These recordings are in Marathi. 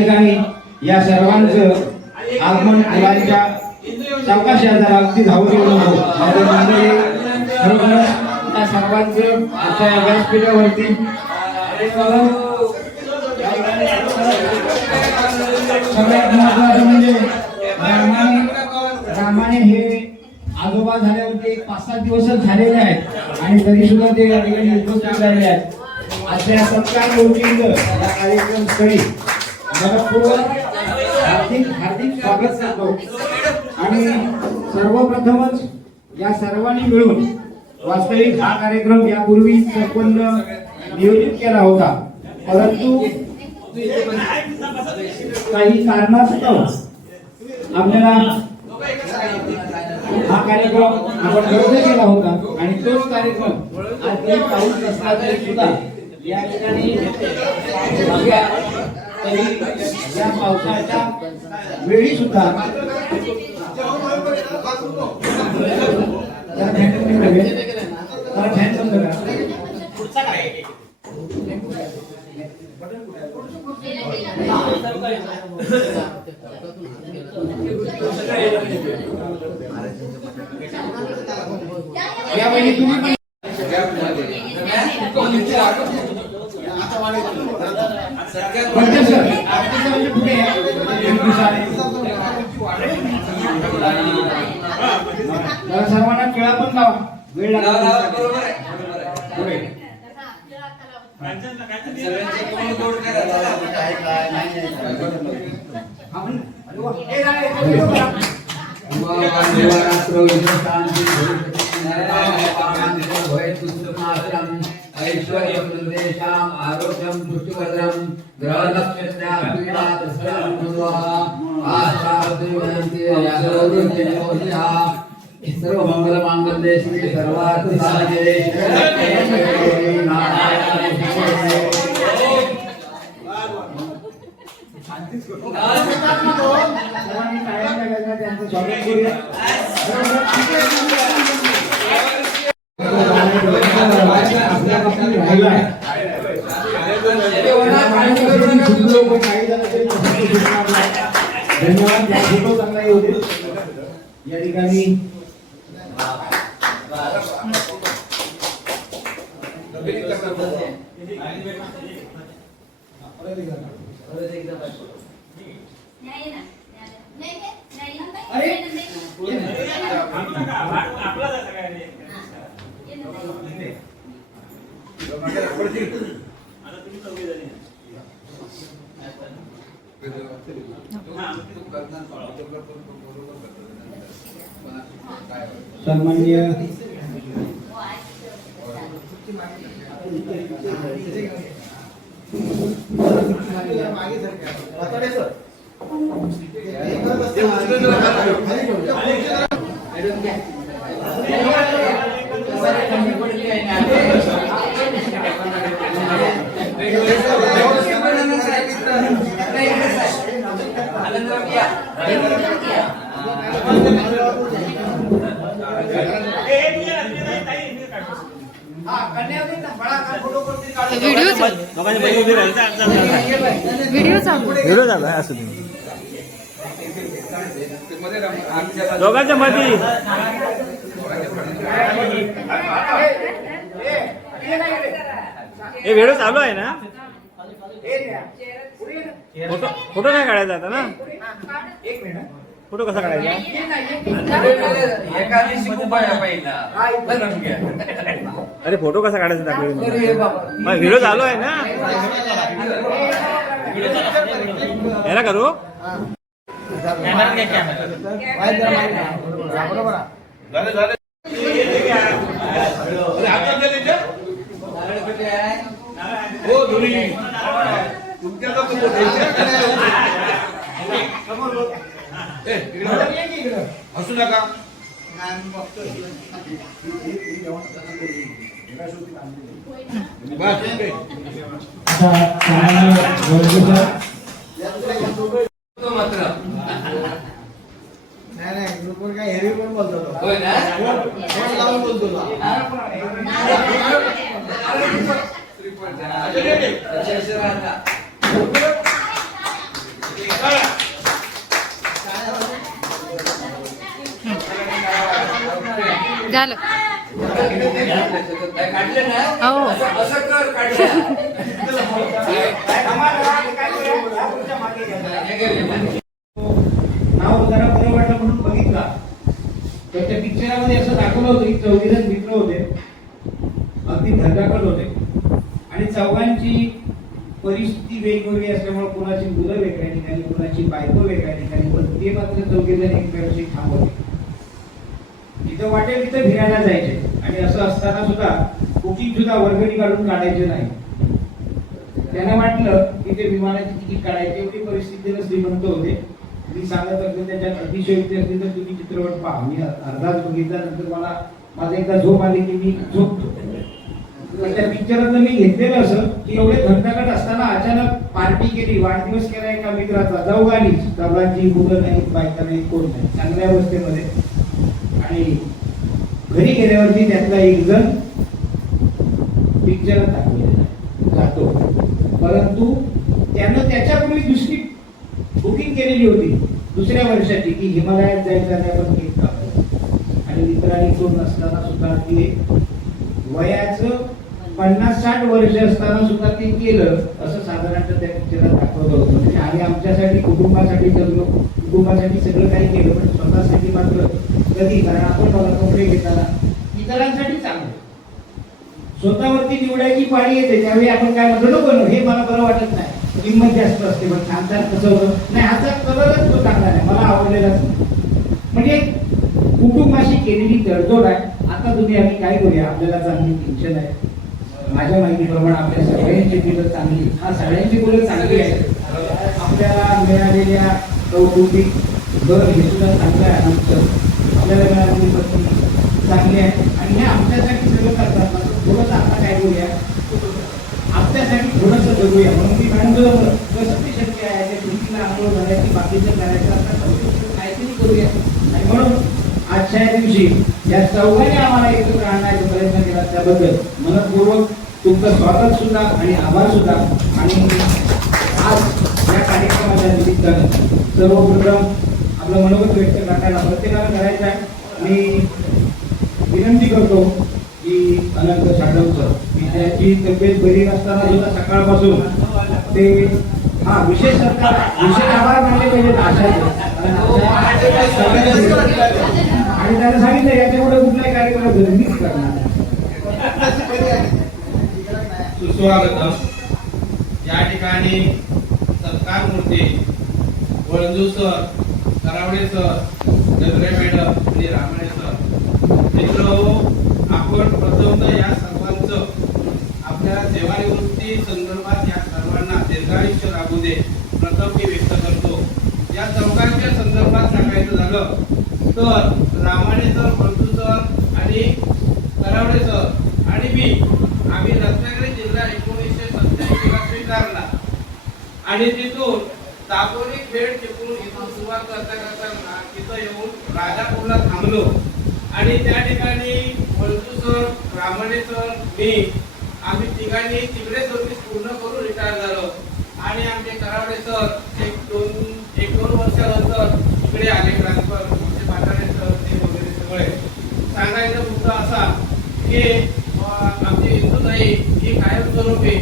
ठिकाणी या सर्वांचं आगमन मुलांच्या सावकाश जरा अगदी धावून येऊ नको खरोखरच त्या सर्वांचं आता या व्यासपीठावरती सगळ्यात महत्वाचं म्हणजे रामाने हे आजोबा झाल्यावरती 5-7 दिवसच झालेले आहेत आणि तरी सुद्धा ते या ठिकाणी उपस्थित झालेले आहेत. अशा सत्कार गोष्टींचं या कार्यक्रम स्थळी हार्दिक स्वागत करतो आणि सर्वप्रथमच या सर्वांनी मिळून वास्तविक हा कार्यक्रम यापूर्वी संपन्न नियोजित केला होता, परंतु काही कारणास्तव आपल्याला हा कार्यक्रम आपण रद्द केला होता आणि तोच कार्यक्रम आज काही पाऊस नसला तरी सुद्धा या ठिकाणी या पावसाच्या वेळी सुद्धा यावेळी तुम्ही सर्वांना खेळा पण लावा, वेळ ऐश्वर्यम आरोग्यम पुष्टिभद्रम ग्रह नक्षत्र सर्व मंगल मांगल्ये श्री सर्वार्थ साधके धन्यवाद. फोटो चांगला येऊ दे या ठिकाणी. सन्माननीय व्हिडिओ चालू आहे असं दोघांच्या मध्ये हे व्हिडिओ चालू आहे ना. फोटो नाही काढायचा आता ना. फोटो कसा काढायचा. अरे फोटो कसा काढायचा दाखव. व्हिडिओ चालू आहे ना. याला करू असू नका. ग्रुपवर काय हेरी पण बोलतो. झालं काढले ना हो असं कर काढले नाव जरा बरं वाटलं म्हणून बघितला तर त्या पिक्चरामध्ये असं दाखवलं होतं की 4 जण मित्र होते, अगदी धडधाकट होते आणि चौघांची परिस्थिती वेगवेगळी असल्यामुळे कोणाची मुलं वेगळ्या ठिकाणी, कोणाची बायको वेगळ्या ठिकाणी, पण ते मात्र 4 जण एकमेकांशी ठाम होते. जिथं वाटेल तिथं फिरायला जायचे आणि असं असताना सुद्धा कुठली सुद्धा वर्गणी काढून काढायचे नाही. त्यांना वाटलं की ते विमानाची तिकीट काढायची एवढी परिस्थितीला श्रीमंत होते. मी सांगत असतो त्याच्यात अतिशयोक्ती असली तर तुम्ही चित्रपट पहा. मी अर्धाच बघितल्यानंतर मला एकदा झोप आली की मी झोपतो. त्या पिक्चरात मी घेतलेलं असं की एवढे धडधाकट असताना अचानक पार्टी केली, वाढदिवस केला एका मित्राचा, चौघांनी, चौघांची मुलं नाहीत, बायका नाहीत, कोण नाही, चांगल्या अवस्थेमध्ये. आणि घरी गेल्यावरती त्यातला एक जण पिक्चरात दाखवलेला जातो, परंतु त्यानं त्याच्यापूर्वी दुसरी बुकिंग केलेली होती दुसऱ्या वर्षाची की हिमालयात जायचं आणि आपण केक कापतो. आणि मित्रांनी तो नसताना सुद्धा ते वयाचं 50-60 वर्ष असताना सुद्धा ते केलं असं साधारणतः त्या पिक्चरात दाखवलं होतं. म्हणजे आम्ही आमच्यासाठी कुटुंबासाठी जगलो, कुटुंबासाठी सगळं काही केलं, पण स्वतःसाठी मात्र कधी. कारण आपण बघा कपडे घेताना इतरांसाठी चांगलं, स्वतःवरती निवडायची पाळी येते त्यावेळी आपण काय म्हणतो नको हे मला बरं वाटत नाही, किंमत जास्त असते, पण छान छान कसं होतं नाही ह्याचा कलरच तो चांगला नाही, मला आवडलेलाच नाही. म्हणजे कुटुंबाशी केलेली तडजोड आहे. आता तुम्ही आम्ही काय करूया, आपल्याला चांगली टेन्शन आहे. माझ्या माहितीप्रमाणे आपल्या सगळ्यांची मुलं चांगली, सगळ्यांची मुलं चांगली आहेत. आपल्याला मिळालेल्या कौटुंबिक घर हे सुद्धा चांगलं आहे. आमचं आपल्याला मिळालेली पत्नी चांगली आहे आणि हे आमच्यासाठी सगळं करतात. थोडंसं आता काय करूया, आपल्यासाठी थोडंसं जगूया. म्हणून मी म्हणतो कसं ते शक्य आहे त्या भिंतीला आंघोळ घालायची, बाकीचं करायचं, आता काहीतरी करूया. आणि म्हणून आजच्या दिवशी या चौघांनी आम्हाला एकत्र आणण्याचा प्रयत्न केला त्याबद्दल मनपूर्वक तुमचं स्वागत सुद्धा आणि आभार सुद्धा. आणि आज या कार्यक्रमाच्या निमित्तानं सर्वप्रथम आपलं मनोगत व्यक्त करायला प्रत्येकाला करायचं आहे. मी विनंती करतो की अनंत साठवकर त्याची तब्येत बरी नसताना सुद्धा सकाळपासून ते विशेष आभार मानले पाहिजेत आणि त्याला सांगितलं याच्यापुढे कुठलाही कार्यक्रम मीच करणार. सुस्वागतम. या ठिकाणी सत्कार मूर्ती वळजू सर, करावडे सर, डगरे मॅडम आणि रामणे सर, मित्र आपण प्रथमतः या सर्वांचं आपल्या सेवानिवृत्ती संदर्भात या सर्वांना दीर्घायुष्य लाभू दे प्रथम मी व्यक्त करतो. या चौघांच्या संदर्भात सांगायचं झालं तर रामाणे सर, वळजू सर आणि करावडे सर आणि मी आम्ही रत्नागिरी जिल्हा 1987 ला स्वीकारला आणि तिथून दापोली खेड तिकडून इथून सुरुवात करता तिथं येऊन राजापूरला थांबलो आणि त्या ठिकाणी वळजू सर, रामणे सर, मी आम्ही तिघांनी तिकडे सर्व्हिस पूर्ण करून रिटायर झालो आणि आमचे करावडे सर एक दोन वर्षानंतर इकडे आले ट्रान्सफर, पाटाणे सर ते वगैरे सगळे. सांगायचा मुद्दा असा की आमची हिंदुताई ही कायमस्वरूपी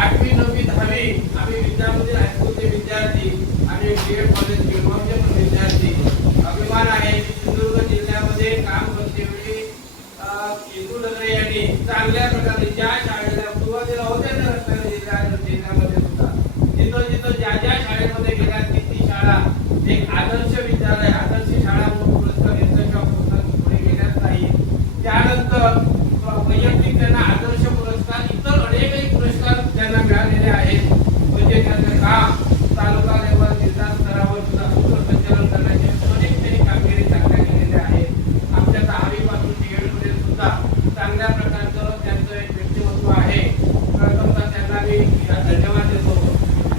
8वी 9वी 10वी आम्ही विद्यामंदिर हायस्कूलचे विद्यार्थी आणि बीएड कॉलेज गिरगावचे पण विद्यार्थी. अभिमान आहे की सिंधुदुर्ग जिल्ह्यामध्ये काम करते वेळी हिंदू डगरे यांनी चांगल्या प्रकारे ज्या शाळेला सुरुवातीला होत्या ना रत्नागिरी जिल्ह्यामध्ये सुद्धा जिथं ज्या शाळेमध्ये गेल्या ती शाळा एक आदर्श विद्यालय, आदर्श शाळा म्हणून पुरस्कार घेतल्याशिवाय पुढे गेल्याच नाही. त्यानंतर वैयक्तिक त्यांना आदर्श पुरस्कार, इतर अनेकही पुरस्कार त्यांना मिळालेले आहेत. म्हणजे त्यांचं काम तालुका लेवल, जिल्हा स्तरावर सुद्धा सूत्रसंचालन करण्याचे अनेक त्यांनी कामगिरी चांगल्या केलेल्या आहेत. आमच्या 10वी पासून बीएडमध्ये सुद्धा चांगल्या प्रकारचं त्यांचं एक व्यक्तिमत्व आहे. प्रथमतः त्यांना मी धन्यवाद देतो.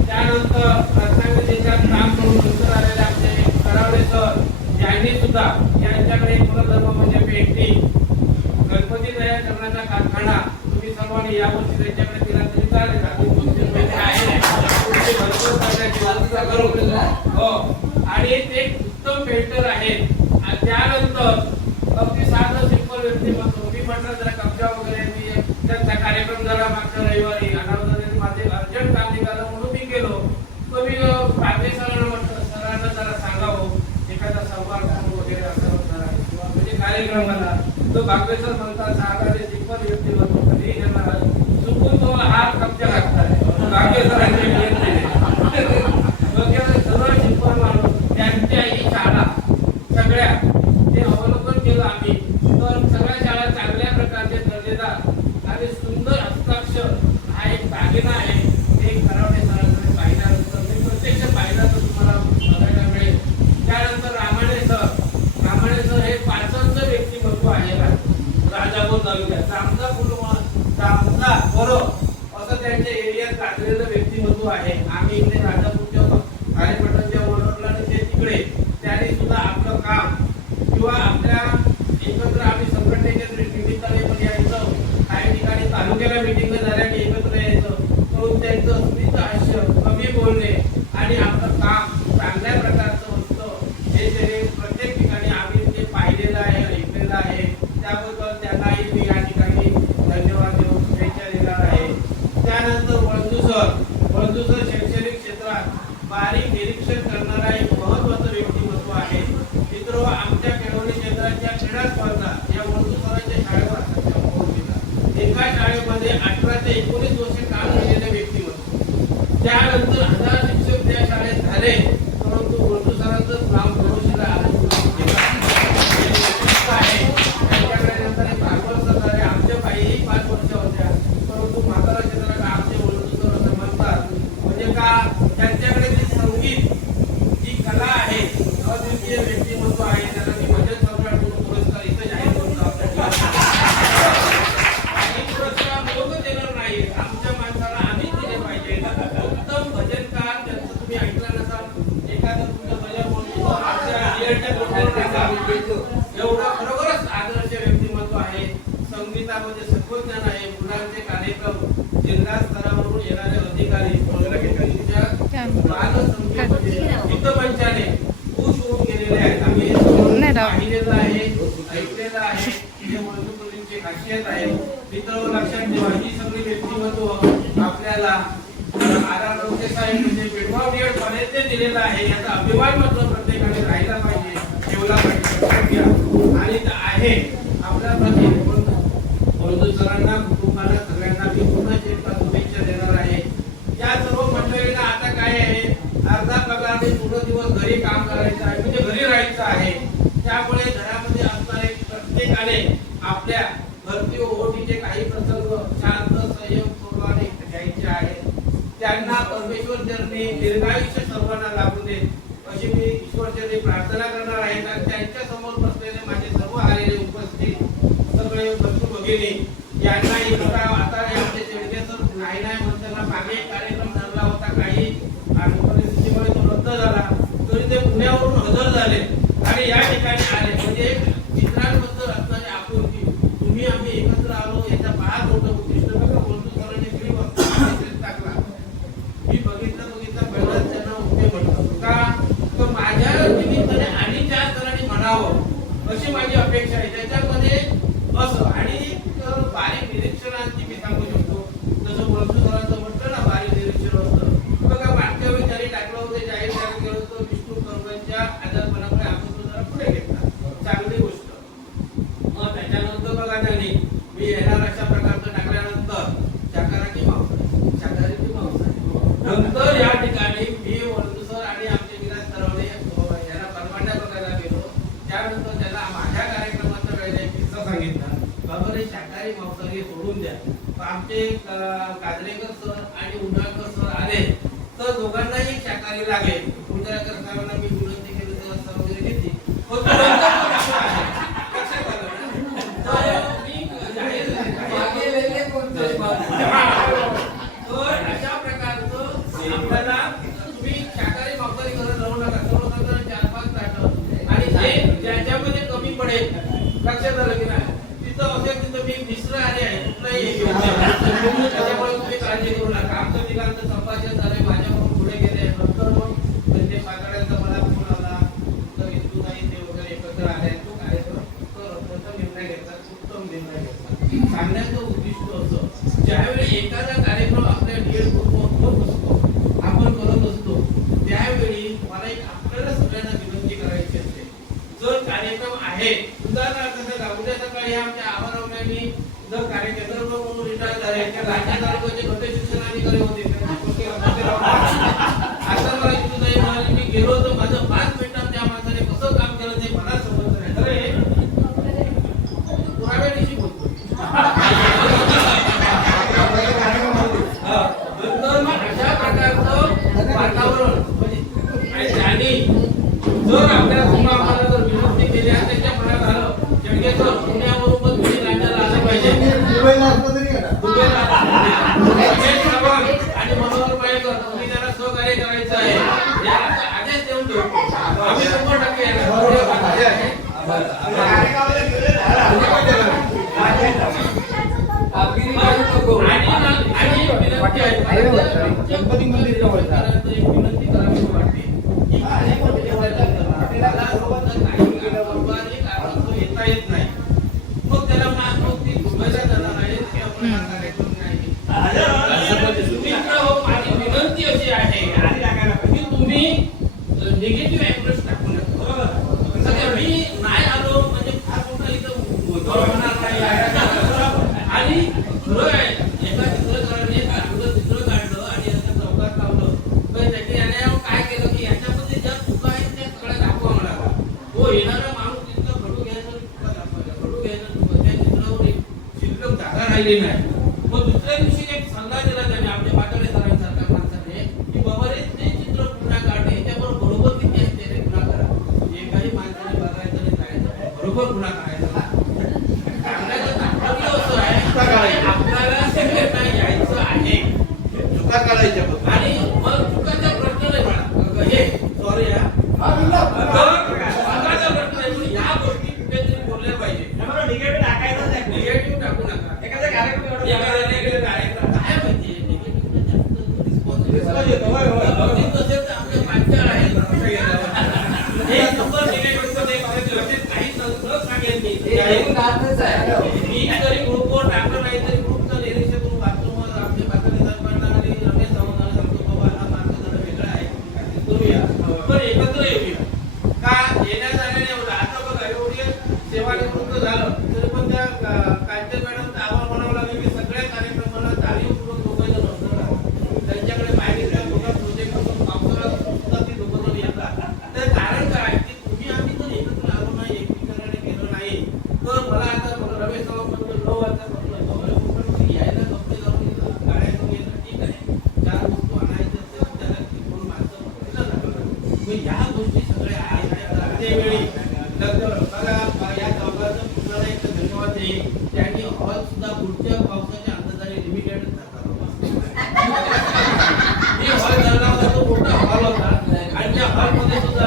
त्यानंतर रत्नागिरी जिल्ह्यात काम करून नंतर आलेले आमचे करावडे सर यांनी सुद्धा यांच्याकडे कुलधर्म म्हणजे पेंटिंग, गणपती तयार करण्याचा कारखाना, तुम्ही सर्वांनी यावर्षी त्यांच्याकडे दिला तरी चालेल. भरपूर करण्याची व्यवस्था करू हो आणि ते उत्तम पेंटर आहेत आणि त्यानंतर अगदी साधं सिंपल व्यक्तिमत्व मी म्हटलं जरा कब्जा वगैरे मी त्यांचा कार्यक्रम झाला मागच्या रविवारी आणि माझे अर्जंट काम निघालं म्हणून मी गेलो तर मी पांडे सरांना म्हटलं सरांना जरा सांगावं एखादा संवाद वगैरे असावं जरा म्हणजे कार्यक्रमाला तो बागवेश्वर म्हणतात साधारण सिंपल व्यक्तिमत्व कधी घेणार चुकून तो हार कब्जा लागतात बागवेश्वरांचे सर्व सिंपल माणूस त्यांच्या ही शाळा सगळ्या ते अवलोकन केलं आम्ही तर सगळ्या शाळा चांगल्या प्रकारचे दर्जेदार आणि सुंदर हस्ताक्षर हा एक दागिना आहे ते खरावणे सरांकडे पाहिल्यानंतर मी प्रत्यक्ष पाहिला तर तुम्हाला बघायला मिळेल. त्यानंतर रामाणे सर हे पाचंच व्यक्तिमत्व आहे राजापूर तालुक्यात चांगला बरोबर असं त्यांच्या एरियात गाजलेलं व्यक्तिमत्व आहे. आम्ही इकडे राजापूरच्या कार्यपठाच्या ओळखला ते तिकडे त्याने सुद्धा आपलं काम किंवा आपल्या एकत्र आम्ही संघटनेच्या निमित्ताने पण यायचं काही ठिकाणी तालुक्याला मिटिंग झाल्याने एकत्र यायचं म्हणून त्यांचं स्मित हास्य कमी बोलणे आणि आपलं काम चांगल्या प्रकारचं असतं हे त्याने प्रत्येक ठिकाणी आम्ही ते पाहिलेलं आहे ऐकलेलं आहे त्याबद्दल त्यांनाही मी या ठिकाणी धन्यवाद देऊन शुभेच्छा देणार आहे. त्यानंतर वळंजू सर शैक्षणिक क्षेत्रात बारीक निरीक्षण करणारा एक महत्वाचं व्यक्तिमत्व आहे. मित्र आमच्या केळवणी केंद्राच्या क्रीडा स्पर्धा या वळंजू सरांच्या शाळेवर एका शाळेमध्ये 18 ते 19 वर्षे काम केलेले व्यक्तिमत्व. त्यानंतर 1000 शिक्षक त्या शाळेत झाले परंतु वळंजू सरांचं नाव भरोशीला आहे. त्यांच्याकडे नंतर एक 5 वर्ष झाले आमच्या बाईही 5 वर्ष होत्या परंतु म्हातारा क्षेत्राला आमचे वळंजू सर असं म्हणतात म्हणजे का त्यांच्याकडे जी संगीत जी कला आहे अद्वितीय व्यक्तिमत्व आहे. त्याला मी भजन सम्राट म्हणून पुरस्कार इथे जाहीर करतो आपल्याला आणि पुरस्कार लोक देणार नाही आमच्या माणसाला आम्हीच दिले पाहिजे. उत्तम भजनकार त्यांचं तुम्ही ऐकलं नसाल एखादं तुमचं भजन म्हणून आमच्या एवढा खरोखरच आदर्श व्यक्तिमत्व आहे. संगीतामध्ये सखोल ज्ञान आहे. मुलांचे कार्यक्रम जिल्हा स्तरावरून येणारे अधिकारी मंचाने खुश होऊन गेलेले आहेत. आम्ही पाहिलेलं आहे ऐकलेलं आहे हे वळंजूकरांची खासियत आहे. मित्र लक्षात ठेवा ही सगळी व्यक्तिमत्व आपल्याला आर रोके साहेब म्हणजे बेडगाव बीएड कॉलेजने दिलेलं आहे याचा अभिमान मात्र प्रत्येकाने राहिला पाहिजे ठेवला पाहिजे आणि आहे आपल्या प्रति वळंजू सरांना कुटुंबाला सगळ्यांना मी पुन्हा एकदा शुभेच्छा देणार आहे. या सर्व मंडळींना आता काय आहे अर्धा पगाराने पूर्ण दिवस घरी काम करायचं आहे म्हणजे घरी राहायचं आहे. त्यामुळे घरामध्ये असणारे प्रत्येकाने आपल्या भरती ओटीचे काही प्रसंग शांत संयम सोडवाने घ्यायचे आहेत. त्यांना परमेश्वर चरणी दीर्घायुष्य सर्वांना लाभू दे अशी मी ईश्वर चरणी प्रार्थना करणार आहे. आणि त्यांच्या समोर बसलेले माझे सर्व आलेले उपस्थित सगळे बंधू भगिनी यांनाही आता आमचे शेडगे सर नाही म्हणताना मागे एक कार्यक्रम ठरला होता काही आणि परिस्थितीमुळे तो रद्द झाला तरी ते पुण्यावरून हजर झाले आणि या ठिकाणी आले म्हणजे मित्रांबद्दल असणारे आपुलकी तुम्ही आम्ही एकत्र आलो याचा फार मोठं उद्दिष्ट बघा वळंजू सरांनी फ्री टाकला मी बघितलं पहिलाच त्यांना उभे म्हणतो का माझ्या निमित्ताने आणि 4 जणांनी म्हणावं अशी माझी अपेक्षा आहे. त्याच्यामध्ये असं आणि बारीक निरीक्षणांची मी सांगू शकतो जसं वळंजू सरांचं म्हटलं ना बारीक निरीक्षण असतं बघा मागच्या वेळी ज्यांनी टाकलं होतं जाहीर केलं होतं विष्णू कर्मच्या आजारपणामुळे आपण तो जरा पुढे घेतला चांगली गोष्ट. मग त्याच्यानंतर बघा त्यांनी मी येणार अशा प्रकारचं टाकल्यानंतर शाकाहारी मांसाहारी नंतर या ठिकाणी मी वळंजू सर आणि आमचे विराज तरवणे यांना परवानग्या बघायला गेलो. त्यानंतर त्यांना माझ्या कार्यक्रमाच्या वेळेला एक किस्सा सांगितला बाबा रे शाकाहारी मांसाहारी सोडून द्या. आमचे काजरेकर सर आणि उंडाळकर सर आले तर दोघांनाही शाकाहारी लागेल. उंडाळकर साहेबांना मी विनंती केली तर सर वगैरे घेतली अशा प्रकारचं आपल्याला तुम्ही शाकाहारी मांसाहारी करत राहू नका. सर्वसाधारण 4-5 ताटं आणि जे ज्याच्यामध्ये कमी पडेल लक्षात आलं की नाही तिथं असेल तिथं मी मिश्र आले आहे कुठलाही त्याच्यामुळे तुम्ही काळजी करू नका. आमचं ठिकाणचं संभाषण झालंय माझ्याकडून पुढे गेले नंतर मग म्हणजे हे आमच्या आवारावण्याने जर कार्यकेंद्र म्हणून रिटायर झाले त्या राज्य तालुक्याचे गट शिक्षण अधिकारी होते आता मला इथे नाही म्हणाले मी गेलो तर माझं 5 मिनिटात त्या माणसाने कसं काम केलं ते मला समजलं नाही तर पुराव्याविषयी बोलतो तर मग अशा प्रकारचं वातावरण आणि त्यांनी जर आपल्या समोर आम्हाला जर विनंती केली आणि त्याच्या मनात आलं जणकेश्वर पुण्यावरून पण तुम्ही राज्याला आलं पाहिजे आणि मनोहर पायकर तुम्ही त्यांना सहकार्य करायचं आहे याचा आदेश देऊन देऊ आम्ही 100% गणपती मंदिर जवळचा विनंती करावी वाटते येता येत नाही मग त्याला मग ती दुबईला जाणार आहे किंवा कार्यक्रम नाही माझी विनंती अशी आहे की तुम्ही निगेटिव्ह ऍप्रोच टाकू नका मी नाही आलो म्हणजे फार मोठा इथं होणार नाही आणि खरं आहे एका चित्रकाराने चांगलं चित्र काढलं आणि याच्या चौकात लावलं तर त्याने याने काय केलं की याच्यामध्ये ज्या चुका आहेत त्या सगळ्या दाखवा म्हणाला तो येणारा माणूस तिथलं घडू घ्यायचं चुका दाखवायला घडू घ्यायचं चुका त्या चित्रावर एक शिल्लक जागा राहिली नाही मग दुसऱ्या दिवशी एक सल्ला दिला त्याने आमच्या पातळे सरांसारख्या माणसाने की बाबा रे ते चित्र पुन्हा काढणे याच्यावर बरोबर किती आहे ते पुन्हा करा एकाही माणसाने बघायचं नाही जायचं बरोबर पुन्हा करायचं सांगायचं तात्पर्य असं आहे आपल्याला सगळ्यांना यायचं आहे चुका काढायच्या आणि मग चुकाचा प्रश्न नाही म्हणा हे सॉरी चुकाचा प्रश्न आहे म्हणून या गोष्टी कुठेतरी बोलल्या पाहिजे निगेटिव्ह टाकू नका एखाद्या कार्यक्रम काय माहिती आपले पांचाळ आहेत एक नंबर निगेटिव्ह काही सांगेल मी जरी ग्रुपवर टाकलं नाही तरी ग्रुपचं निरीक्षण करून वाचून आमचे पातळी सरपंच आणि रमेश सावंतांना सांगतो बाबा हा मार्ग जरा वेगळा आहे करूया पण एकत्र येऊया का येण्या जाण्याने एवढं आता बघा एवढी सेवानिवृत्त झालं तरी पण त्या कांचन मॅडम आवाहन म्हणावं लागेल की सगळ्या कार्यक्रमाला जाणीवपूर्वक लोकांचं नसतं त्यांच्याकडे माहितीच्या मोठा प्रोजेक्ट असून पावसाळ्यात सुद्धा ती लोक येतात तर कारण काय की तुम्ही आम्ही जर एकत्र आलो नाही एकीकरण केलं नाही तर मला आता रमेश सावंत लो आता यायला कपडे जाऊन गाड्या घेऊन येणं ठीक आहे 4 वस्तू आणायचं असेल त्याला कोण माणसं मग या गोष्टी सगळ्या आहेत त्यावेळी बघा या चौकाचं पुन्हा एक धन्यवाद देईल त्यांनी हॉल सुद्धा पुढच्या पावसाच्या अंदाजाने लिमिटेड मी हॉल धरला होता तो मोठा हॉल होता आणि त्या हॉलमध्ये सुद्धा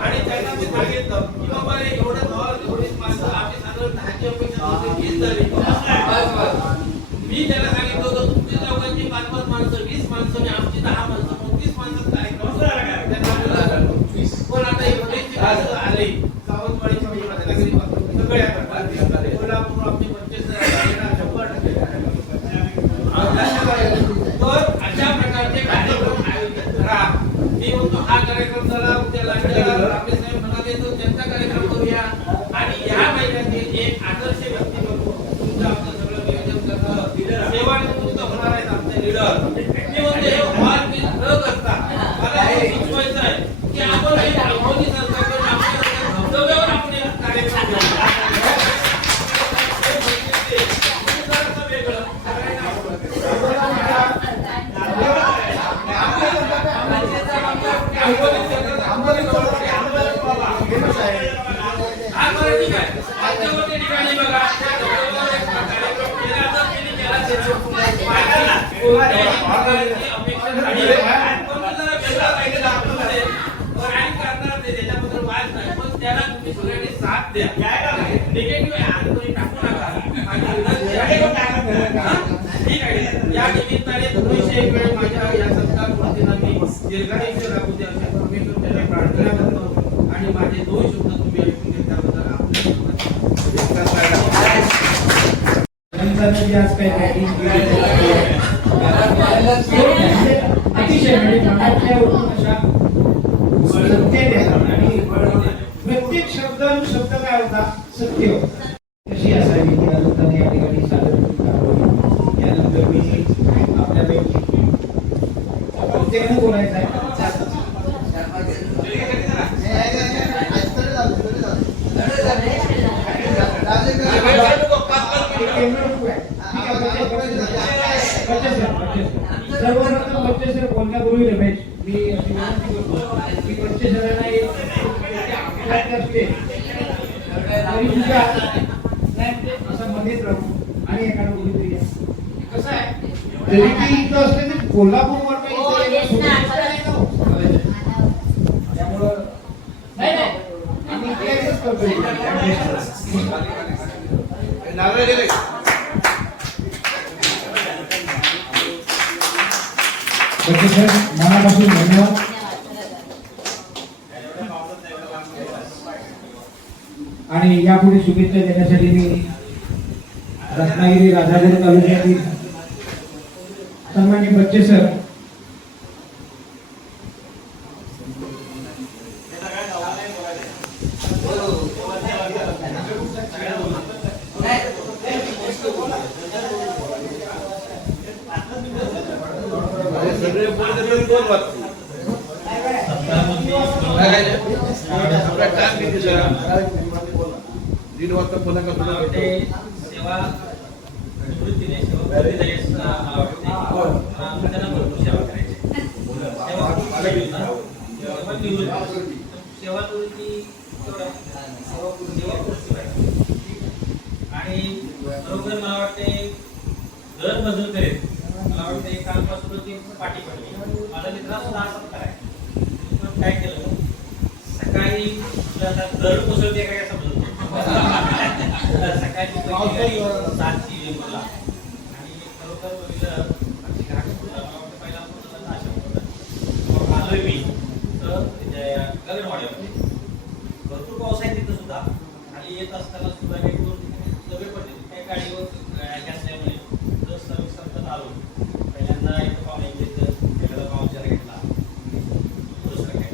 आणि त्यांना मी सांगितलं की बाबा एवढं हॉल एवढीच माणसं आपली साधारण 10ची अपेक्षा होती 20 झाली मी त्याला सांगितलं होतं तुमची लोकांची 5-5 माणसं 20 माणसं आणि आमची 10 माणसं 30 माणसं कार्यक्रम पण आता एवढीच माणसं आली सावंतवाडीच्या रत्नागिरीपासून सगळ्या कोल्हापूर आपली 25,000 तर अशा प्रकारचे कार्यक्रम आयोजित करा मी म्हणतो हा कार्यक्रम झाला उद्या आपले साहेब म्हणाले तर त्यांचा कार्यक्रम करूया आणि या महिन्यातील एक आदर्श व्यक्ती म्हणून तुमचं आमचं सगळं नियोजन करणं सेवानिवृत्त होणार आहेत आमचे लीडर मी म्हणतो हे हॉल मी न करता मला हे सुचवायचं आहे की आपण मोदी सरकारकडून आपल्या धबधब्यावर आपण एक कार्यक्रम घेऊया साथ द्या निगेटिव्ह आंदोलन टाकू नका ठीक आहे या निमित्ताने थोडीशी एक वेळ माझ्या या सत्कार मूर्तीला मी दीर्घायुष्य लागू द्या परमेश्वर त्याला प्रार्थना करतो आणि माझे 2 शब्द तुम्ही ऐकून घेतल्याबद्दल जी आज काही बॅटिंग अतिशय म्हणजे मनातल्या अशा सत्य देतात आणि प्रत्येक शब्द काय होता सत्य होता. कशी असावी ती अजून या ठिकाणी सादर करून दाखवली. यानंतर मी आपल्यापैकी प्रत्येकानं बोलायचं आहे. सर्वप्रथम बच्चे सर बोलण्यापूर्वी रमेश मी अशी विनंती करतो की बच्चे सरांना एक असते तरी सुद्धा असं मध्येच राहू आणि एखादं बोलून कसं आहे जरी ती इथं असले तरी कोल्हापूर त्यामुळं नाही आम्ही इकडेच करतो. नारळ गेले सर मनापासून धन्यवाद. आणि यापुढे शुभेच्छा देण्यासाठी मी रत्नागिरी राजापूर तालुक्यातील सन्माननीय बच्चे सर सगळे बोलले दोन वाजता आपला टाइम किती जरा 1:30 वाजता पुन्हा का पुन्हा सेवा निवृत्तीने सेवा सेवा करायची सेवा निवृत्ती आणि बरोबर मला वाटते दर बदल करेल. मला वाटते कालपासून ती पाठी पडली. माझा मित्र सुद्धा असं कराय काय केलं सकाळी दर कोसळते काय समजत सकाळची 7ची मला आणि खरोखर बघितलं पहिला आलोय मी तर गगनवाड्यामध्ये भरपूर पाऊस आहे तिथं सुद्धा. खाली येत असताना सुद्धा काही डबे पडले काही गाडीवर असल्यामुळे जर सर्विस संपत आलो पहिल्यांदा इथं पाहुणे घेतलं पहिल्यांदा पाहुणचार घेतला दुसरं काय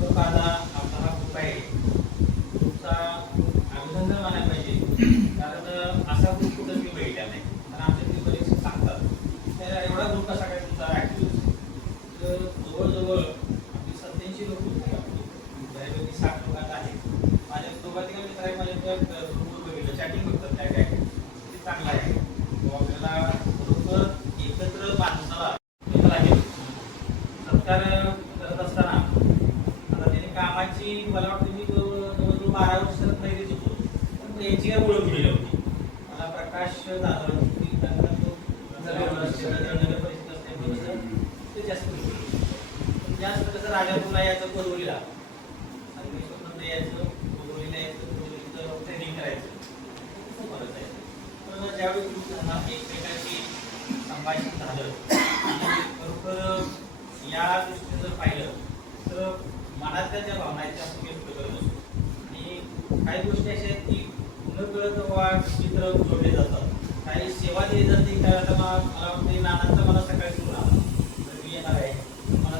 तो कादा आपला हा खूप आहे तुमचा अभिनंदन मानायला पाहिजे. कारण असा ग्रुप कुठं मी बघितला नाही. कारण आमच्या ते परीक्षा सांगतात तर एवढा ग्रुप कसा काय तुमचा ऍक्टिव्ह तर जवळजवळ आपली 87 लोक होती आपली बऱ्यापैकी 60 लोकांना आहे. माझ्या दोघांनी मित्र आहे माझ्या त्या ग्रुपवर बघितलं चॅटिंग बघतात काय काय ते चांगलं आहे. आपल्याला बरोबर एकत्र माणसाला लागेल सत्कार करत असताना आता त्याने कामाची मला वाटतं मी जवळजवळ 12 वर्ष तयारीच होतो पण याची काय ओळख दिली होती. मला प्रकाश जाधव नगर परिषद असल्यामुळे ते जास्त कसं राजापूरला यायचं कोरवलीला संगमेश्वर यायचं कोरवलीला यायचं ट्रेनिंग करायचं खूप मदत आहे. पण ज्यावेळी एकमेकांची संभाषण झालं बरोबर या दृष्टीने जर पाहिलं तर मनातल्या ज्या भावना आहेत त्या आपण व्यक्त करत असतो. आणि काही गोष्टी अशा आहेत की न कळत बाबा चित्र जोडले जातात. काही सेवा दिली जाते त्यावेळेला मला वाटतं नानांचा मला सकाळी सुरू आला तर मी येणार आहे मला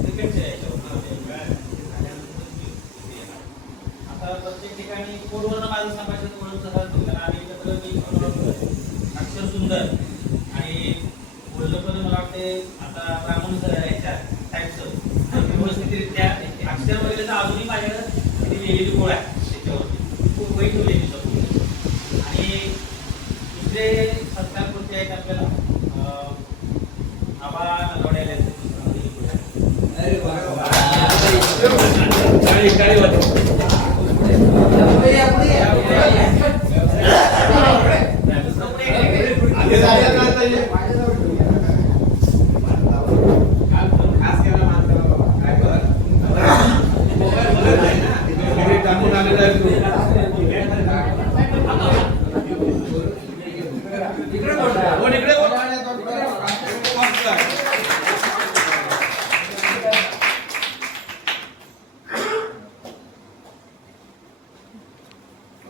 क्रिकेटच्या याच्यावर आता प्रत्येक ठिकाणी फोनवरनं माझं संभाषण म्हणून झालं आम्ही एकत्र मी अक्षर सुंदर आणि बोललं पण मला वाटते आता ब्राह्मण याच्या टाईपचं व्यवस्थितरित्या अक्षर वगैरे तर अजूनही माझ्याकडे लिहिलेली गोळ आहे त्याच्यावरती खूप वाईट होईल आणि दुसरे सत्कार कोणते आहेत आपल्याला आबा नलवड्याला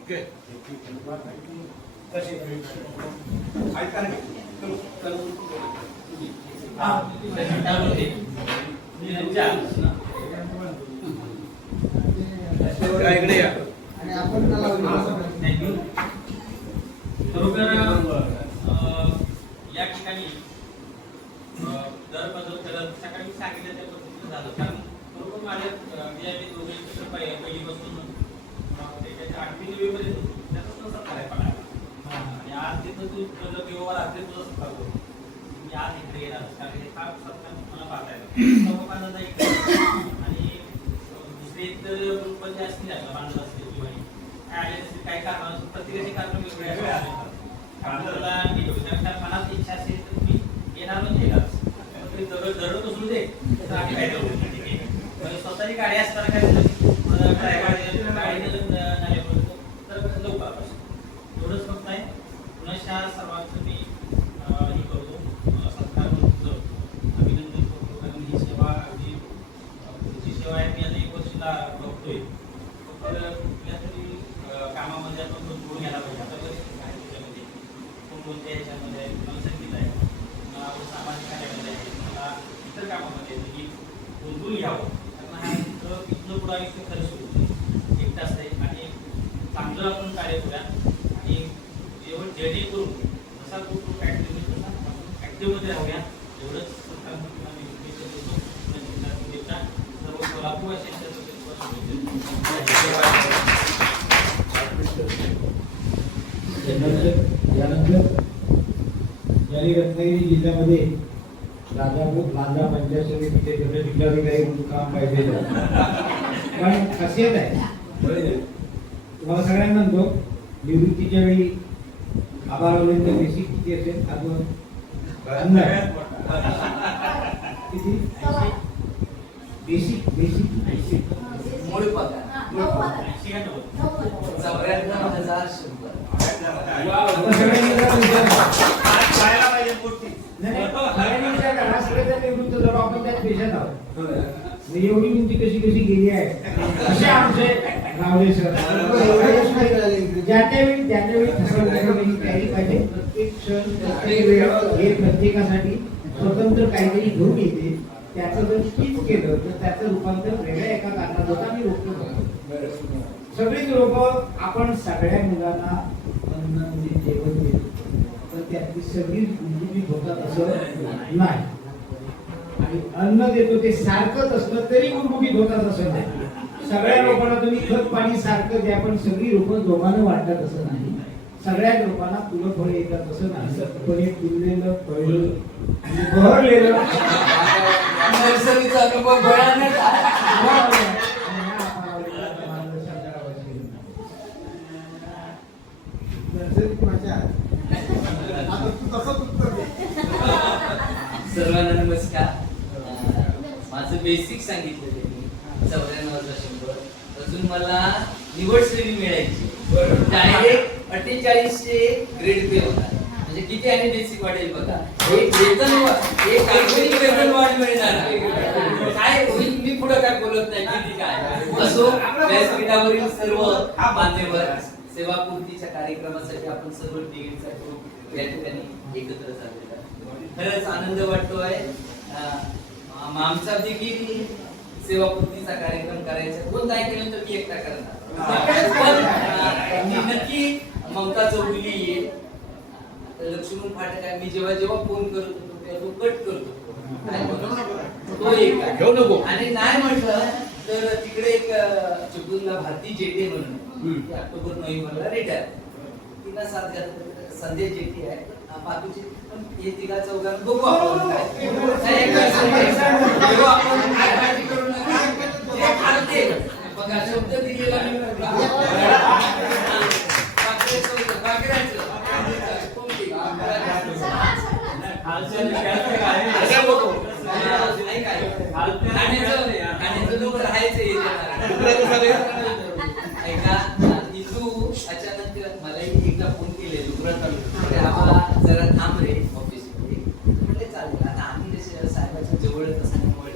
Okay. या इकडे या. थँक्यू. बरोबर या ठिकाणी दर सकाळी सांगितलं त्या पद्धतीनं झालं. कारण बरोबर माझ्या मी दोघे पहिलीपासून त्याच्या 8वी 9वी मध्ये त्याचाच नसा करायला पडायला. आणि आज तिथं तू तुझं व्यवहार असेल तुझं सत्कार करू. मी आज इकडे येणार कारण हे फार सत्कार मला पाहतायला आणि दुसरे इतर ग्रुप जे असतील बांधव असतील किंवा काय आले असतील काही कारण प्रत्येकाचे कारण वेगवेगळे असतात. आपल्याला मनात इच्छा असेल तर मी येणार म्हणजे येणार दररोज असून दे तर आम्ही काय करू. स्वतःची गाडी असताना काय झालं तर लवकरपासून एवढंच फक्त आहे. पुन्हा सर्वांचं मी हे करतो सत्कार करतो अभिनंदन करतो. कारण ही सेवा अगदी पुढची सेवा आहे. मी आता 1 वर्षाला बघतोय कुठल्या तरी कामामध्ये आपण जोडून घ्यायला पाहिजे. आता बरेच आहे त्याच्यामध्ये कोणकोणत्या ह्याच्यामध्ये आहे संगीत आहे सामाजिक कार्यामध्ये आहे मला इतर कामामध्ये आहे की गुंतवून घ्यावं. कारण हा इथलं पुढं आयुष्य खरं सुरू एक तास आहे आणि चांगलं आपण कार्य करूया आणि जेणेकरून जसा ग्रुप ऍक्टिव्ह तसा आपण ऍक्टिव्हमध्ये राहूया. एवढंच सर्व कोल्हापूर यानंतर ज्यांनी रत्नागिरी जिल्ह्यामध्ये राजापूर लांजा पंचायत समितीचे जिल्हाधिकारी म्हणून काम पाहिजे पण खासियत आहे तुम्हाला सगळ्यांना म्हणतो निवृत्तीच्या वेळी आभारावलेंद्र बेसिक किती असेल अजून किती बेसिक बेसिक मूळ पगार 94,100. एवढी उंची कशी कशी गेली आहे असे आमचे रावले सर ज्या त्यावेळी ठरवण्याची तयारी पाहिजे. प्रत्येक क्षण प्रत्येक वेळ हे प्रत्येकासाठी स्वतंत्र काहीतरी घेऊन येते. त्याचं जर कीच केलं तर त्याचं रूपांतर वेगळ्या एका कारणात होतं आणि रोखलं. सगळीच लोक आपण सगळ्या मुलांना अन्न जेवण देतो तर त्यातली सगळीच गुंतवणूक होतात असं नाही. आणि अन्न देतो ते सारखंच असलं तरी गुणगुणित होतात असं नाही. सगळ्या लोकांना तुम्ही खत पाणी सारखं द्या पण सगळी रोपं दोघांना वाटतात असं नाही. सगळ्याच लोकांना फुलं फळे येतात असं नाही. पण हे फुललेलं फळलं आणि बहरलेलं नर्सरीचा अनुभव बळाने सर्वांना नमस्कार. माझं बेसिक सांगितलं त्यांनी 94,100. अजून मला निवड श्रेणी मिळायची डायरेक्ट 4800 ग्रेड पे होता. म्हणजे किती आणि बेसिक वाढेल बघा. एक वेतन वाढ मिळणार काय होईल मी पुढे काय बोलत नाही किती काय असो. व्यासपीठावरील सर्व मान्यवर सेवापूर्तीच्या कार्यक्रमासाठी आपण सर्व टीव्हीचा ग्रुप या ठिकाणी एकत्र झालेला खरंच आनंद वाटतोय. आमचा देखील सेवापूर्तीचा कार्यक्रम करायचा. कोण काय केलं तर मी एकटा करणार पण मी नक्की ममता चौगुली येईल. लक्ष्मण फाटक आहे. मी जेव्हा जेव्हा फोन करत होतो तेव्हा तो कट करतो तो एक आणि नाही म्हटलं तर तिकडे एक चिपळूणला भारती जेटे म्हणून ऑक्टोबर नोव्हेंबरला रिटायर तिला साथ घातलं. संदेश जेटी आहे पातूची पण हे तिला चौघांना बघू आपण बघा शब्द दिलेला अचानक मलाही एकदा फोन केले जरा थांब रे ऑफिस मध्ये म्हटले चालेल. आता आम्ही साहेबाच्या जवळच असल्यामुळे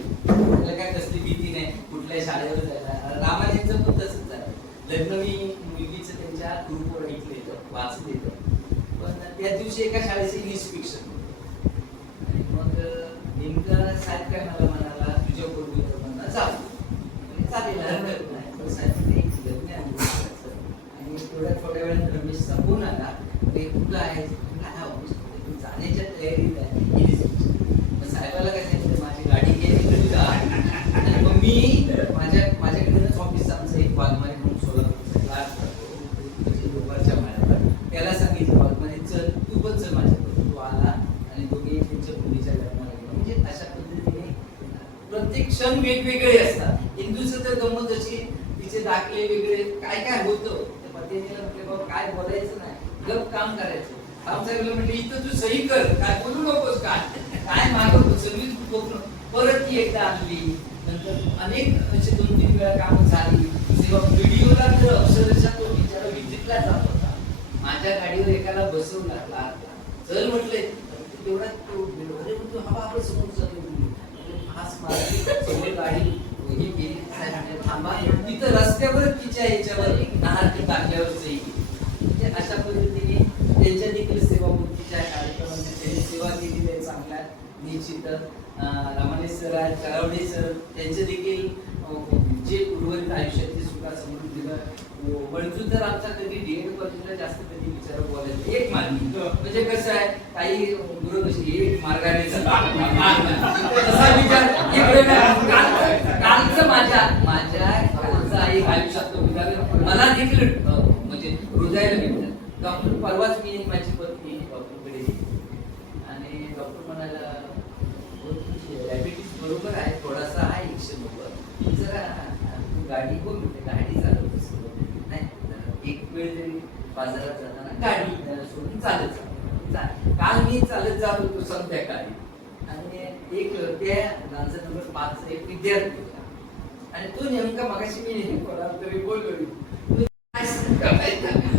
काय कसली भीती नाही कुठल्या शाळेवर जायला. रामाजींचं पण तसंच आहे. लग्न मी मुलगीचं त्यांच्या ग्रुपवर ऐकलं वाचलं येतं पण त्या दिवशी एका शाळेचे इन्स्पेक्शन आणि मग नेमकं साहेब काय मला म्हणाला तुझ्या बरोबर म्हणा जाऊ चालेल हरकत नाही. साहेब तयारी केली. मग साहेबाला काय सांगितलं, माझी गाडी घ्यायची तुझ्या. आणि मग मी माझ्याकडे ऑफिस आमचं एक वाघमारे म्हणून सोलापूरचा क्लास म्हणजे दुपारच्या माळ्यावर त्याला सांगितलं, वाघमारे चल तू पण चल माझ्याकडे. तो आला आणि दोघे त्यांच्या मुलीच्या लग्नाला गेलो. म्हणजे अशा पद्धतीने प्रत्येक क्षण वेगवेगळे असतात. हिंदूचं तर गंमत अशी, तिचे दाखले वेगळे, काय काय होतं. त्या पत्नीला म्हटलं बाबा काय बोलायचं नाही, गप काम करायचं. आमच्याकडे म्हटलं इथं तू सही कर, काय बोलू नकोस, काय मागवतो सगळीच बघून परत ती एकदा आणली. नंतर अनेक असे 2-3 वेळा काम झाली. तेव्हा व्हिडिओला तर अक्षरशः तो बिचारा विजिटला जात होता. माझ्या गाडीवर एकाला बसवला, चल म्हटलंय तेवढा तो अरे म्हणतो हवा आपण समोर जातो. सगळी गाडी हे केली, थांबा तिथं रस्त्यावर तिच्या याच्यावर नारळ टाकल्यावर सही. म्हणजे अशा पद्धतीने त्यांच्या देखील सेवापूर्तीच्या कार्यक्रमांची त्यांनी सेवा केलेली आहे चांगल्या. निश्चितच रामाने सर आहेत, करावडे सर, त्यांचे देखील जे उर्वरित आयुष्यातली सुखा समृद्धीला वळजून तर आमचा कधी डीएड कॉलेजला जास्त कधी विचार बोलायचं एक मार्गी. म्हणजे कसं आहे, काही गुरु कशी एक मार्गाने तसा विचार इकडे कालचं माझ्या कालचा एक आयुष्यात विचार मला देखील म्हणजे हृदयाला भेटलं. डॉक्टर परवाच मी माझी पत्नी डॉक्टरकडे गेली आणि डॉक्टर म्हणाला डायबिटीस बरोबर आहे, थोडासा आहे 190. जरा गाडी कोण म्हणते गाडी चालवतोस नाही, एक वेळ जरी बाजारात जाताना गाडी सोडून चालत काल मी चालत जात होतो संध्याकाळी आणि एक त्या डान्सर नंबर 5चा एक विद्यार्थी होता आणि तो नेमका मगाशी मी कोणाला तरी बोललो.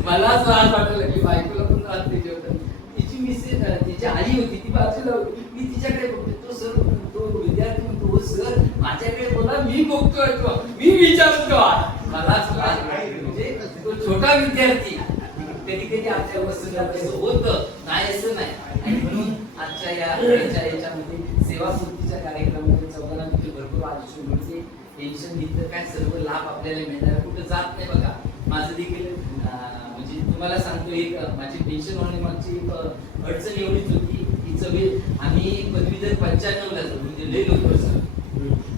मला असं आज वाटलं की बायकोला पण त्रास द्यायचे होतं. तिची मिसेस तिची आई होती, ती बाजूला होती. मी तिच्याकडे बघतोय, तो सर तो विद्यार्थी म्हणतो सर माझ्याकडे बोला, मी बघतोय तो, मी विचारतो. मलाच म्हणजे तो छोटा विद्यार्थी कधी कधी आपल्या वस्तूला तसं होतं नाही असं नाही. आणि म्हणून आजच्या याच्यामध्ये सेवापूर्तीच्या कार्यक्रमामध्ये चौघांमध्ये भरपूर आयुष्य मिळते. टेन्शन घेतलं काय सर्व लाभ आपल्याला मिळणार, कुठं जात नाही. बघा माझं देखील म्हणजे तुम्हाला सांगतो, एक माझी पेन्शन होणे मागची एक अडचण एवढीच होती. तिचं वेळ आम्ही पदवीधर 95ला झालो, म्हणजे लई लवकर झालो.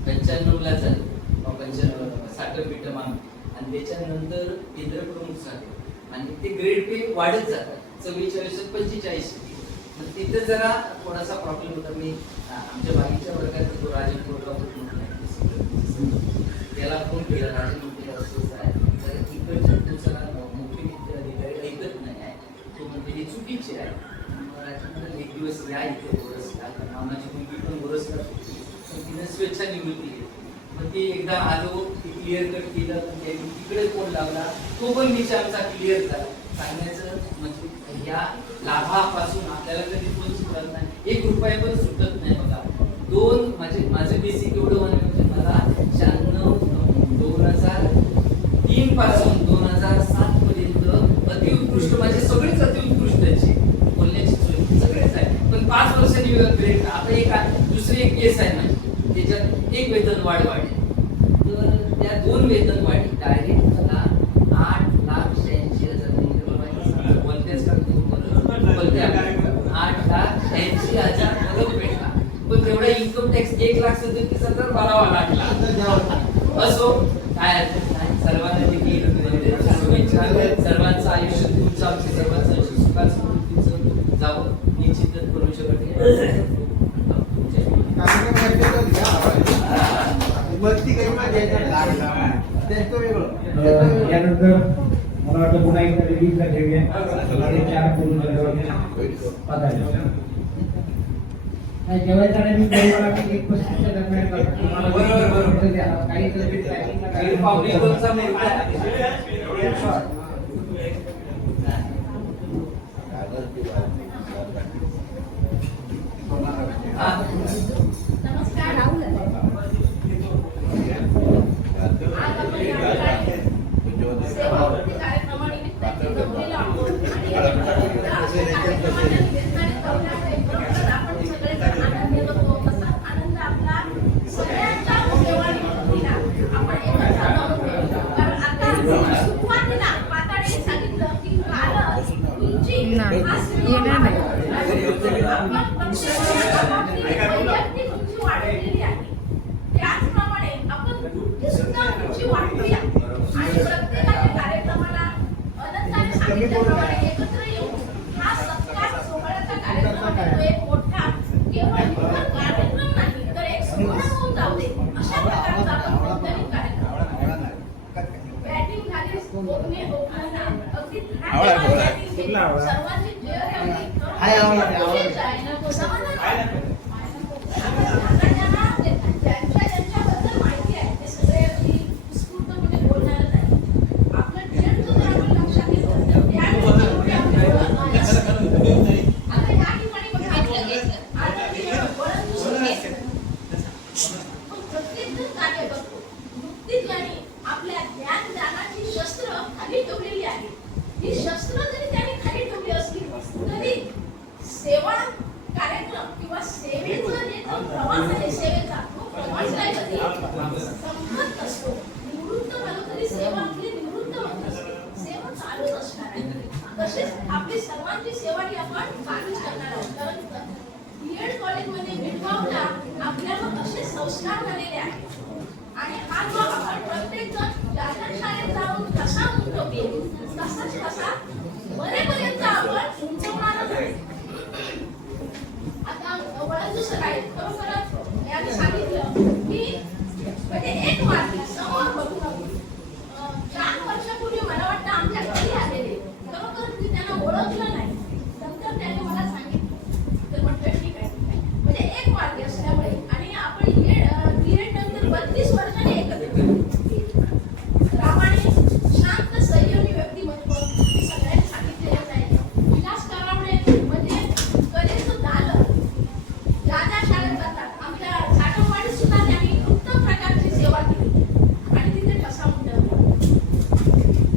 95ला झालो, 95 साखरपीठ मागून आणि त्याच्यानंतर केंद्र प्रमुख झाले आणि ते ग्रेड पे वाढत जातात. 44 45. मग तिथं जरा थोडासा प्रॉब्लेम होता. मी आमच्या बाकीच्या वर्गात तो राजन कोल्हापूर त्याला फोन केला, राजन म्हणते असं आहे तर इकडच्या दिवसाला मुख्य अधिकारी ऐकत नाही आहे. तो म्हणते हे चुकीचे आहे. राजन एक दिवस या इथे पुरस्कार, मामाची मुलगी पण पुरस्कार होती, पण तिने स्वेच्छा निवृत्ती घेतली. मग ती एकदा आलो, ती क्लिअर कट केलं, तिकडे फोन लावला, तो पण विषय आमचा क्लिअर झाला. सांगण्याचं म्हणजे या लाभापासून आपल्याला कधी कोण सुटत नाही, 1 रुपया पण सुटत नाही. बघा माझं बेसिक एवढं म्हणजे मला 2003 पासून 2007 पर्यंत अतिउत्कृष्ट, माझे सगळेच अतिउत्कृष्टाचे बोलण्याची सोय सगळेच आहे. पण 5 वर्षांनी ब्रेक. आता एक दुसरी एक केस आहे माझी, त्याच्यात एक वेतन वाढ वाढली. तर त्या 2 वेतन वाढी डायरेक्ट मला 8,86,000 बोलतेच का बोलते 8,86,000 फरक भेटला. पण तेवढा इन्कम टॅक्स 1,37,000 भरावा लागला. असो काय हरकत नाही. सर्वांना देखील शुभेच्छा. सर्वांचं आयुष्य तुमचं आमच्या सर्वांचं आयुष्य सुखात समृद्धीचं जावं निश्चितच करू शकत. यानंतर मला वाटतं पुन्हा एकदा रिलीजला ठेवूया. 4 करून जेवायचा आणि मी परिवार 1:35च्या दरम्यान करतो. काही नमस्कार राहुल. सेवापूर्ती कार्यक्रमानिमित्त जमलेलो आहोत आणि आपण सगळेजण आनंद घेतो. तसा आनंद आपला सगळ्यांच्या सेवानिमित्तीला आपण एकत्र आहोत. कारण आता सुरुवातीला वैयक्तिक उंची वाढलेली आहे. त्याचप्रमाणे आपण बुद्धी सुद्धा उंची वाढली आहे. आणि प्रत्येकाच्या कार्यक्रमाला अनंताने सांगितल्याप्रमाणे एकत्र येऊन हा सत्कार सोहळ्याचा कार्यक्रम आहे तो एक मोठा केवळ हिंमत कार्यक्रम नाही तर एक सोहळा होऊन जाऊ दे अशा प्रकारचा आपण कोणताही कार्यक्रम बॅटिंग झाली बोलणे बोलताना अगदी सर्वांची ज्यांच्याबद्दल माहिती आहे ते सगळे अगदी उत्स्फूर्तपणे बोलणारच आहे. आपलं ट्रेंड जर आपण लक्षात घेतलं तर त्या आता ह्या ठिकाणी बघा प्रत्येक जण कार्य करतो. नुकतीच ज्यांनी आपल्या ज्ञानाची शस्त्र खाली ठेवलेली आहे. ही शस्त्र जरी त्यांनी खाली ठेवली असली तरी सेवा कार्यक्रम किंवा सेवेचा जे प्रवास आहे सेवेचा तो प्रवास काय कधी संपत नसतो. निवृत्त झालो तरी सेवा आपली निवृत्त होत नसते. सेवा चालूच असणार आहे. तसेच आपली सर्वांची सेवा ही आपण चालूच करणार आहोत. कारण बीएड कॉलेजमध्ये भेटगावला आपल्याला असे संस्कार झालेले आहेत आणि हा जो आपण प्रत्येक जण ज्या शाळेत जाऊन कसा उंचवतो तसाच कसा बरेपर्यंत आपण उंचवणारच आहे. आता वळंजू सर आहेत खरोखरच यांनी सांगितलं की म्हणजे एक वाक्य समोर बघून 4 वर्षापूर्वी मला वाटतं आमच्या घरी आलेले खरोखर मी त्यांना ओळखलं नाही. नंतर त्यांनी मला सांगितलं तर म्हटलं ठीक आहे म्हणजे एक वाक्य असल्यामुळे आणि आपण बीएड नंतर 32 वर्षांनी एकत्र रामाने शांत संयमी व्यक्तिमत्व सगळ्यांनी सांगितलेलंच आहे. विलास करावणे म्हणजे कलेचं दालन ज्या शाळेत जातात आमच्या साठमवाडीत सुद्धा त्यांनी उत्तम प्रकारची सेवा केली आणि तिथे ठसा उमटवला.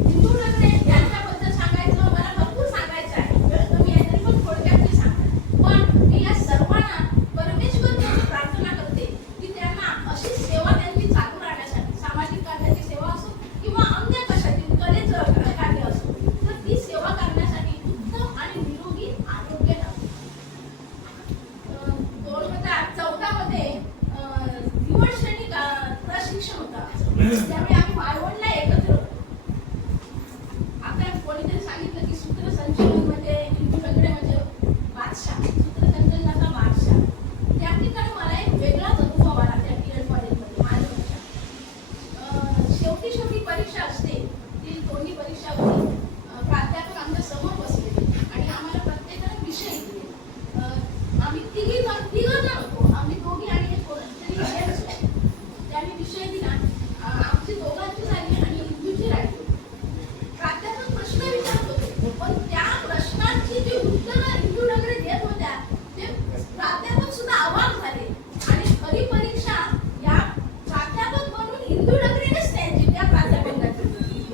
हिंदू नगरे यांच्याबद्दल सांगायचं मला भरपूर सांगायचं आहे. वेळ कमी आहे तरी पण थोडक्यात मी सांगते. पण मी या सर्वांना परमेश्वर यांची प्रार्थना करते की त्यांना अशी सेवा त्यांची चालू राहण्यासाठी सामाजिक कार्याची सेवा असो किंवा अन्य कशाची कलेचं कार्य असो तर ती सेवा करण्यासाठी उत्तम आणि निरोगी आरोग्य लाभो. 2014 मध्ये निवड श्रेणी प्रशिक्षण होतं त्यामुळे आम्ही मालवणला एकत्र होतो. आता कोणीतरी सांगितलं की सूत्रसंचलन म्हणजे हिंदू नगरे म्हणजे बादशाह सूत्रसंचलनाचा बादशाह. त्या ठिकाणी मला एक वेगळाच अनुभव आला त्या बीएड कॉलेजमध्ये मालवणच्या. शेवटी परीक्षा असते ती दोन्ही परीक्षा होती. प्राध्यापक आमच्या समोर बसले आणि आम्हाला प्रत्येकाला विषय दिले. आम्ही तिघं जण होतो. आम्ही दोघी आणि एक कोणतरी विषय असतो. त्यांनी विषय दिला आमची दोघांची झाली आणि हिंदूची राहिली. प्राध्यापक प्रश्न विचारत होते पण त्या प्रश्नांची जी उत्तरं हिंदू नगरे देत होत्या ते प्राध्यापक सुद्धा अवाक झाले आणि खरी परीक्षा या प्राध्यापक बनून हिंदू नगरीनेच त्यांची त्या प्राध्यापकांची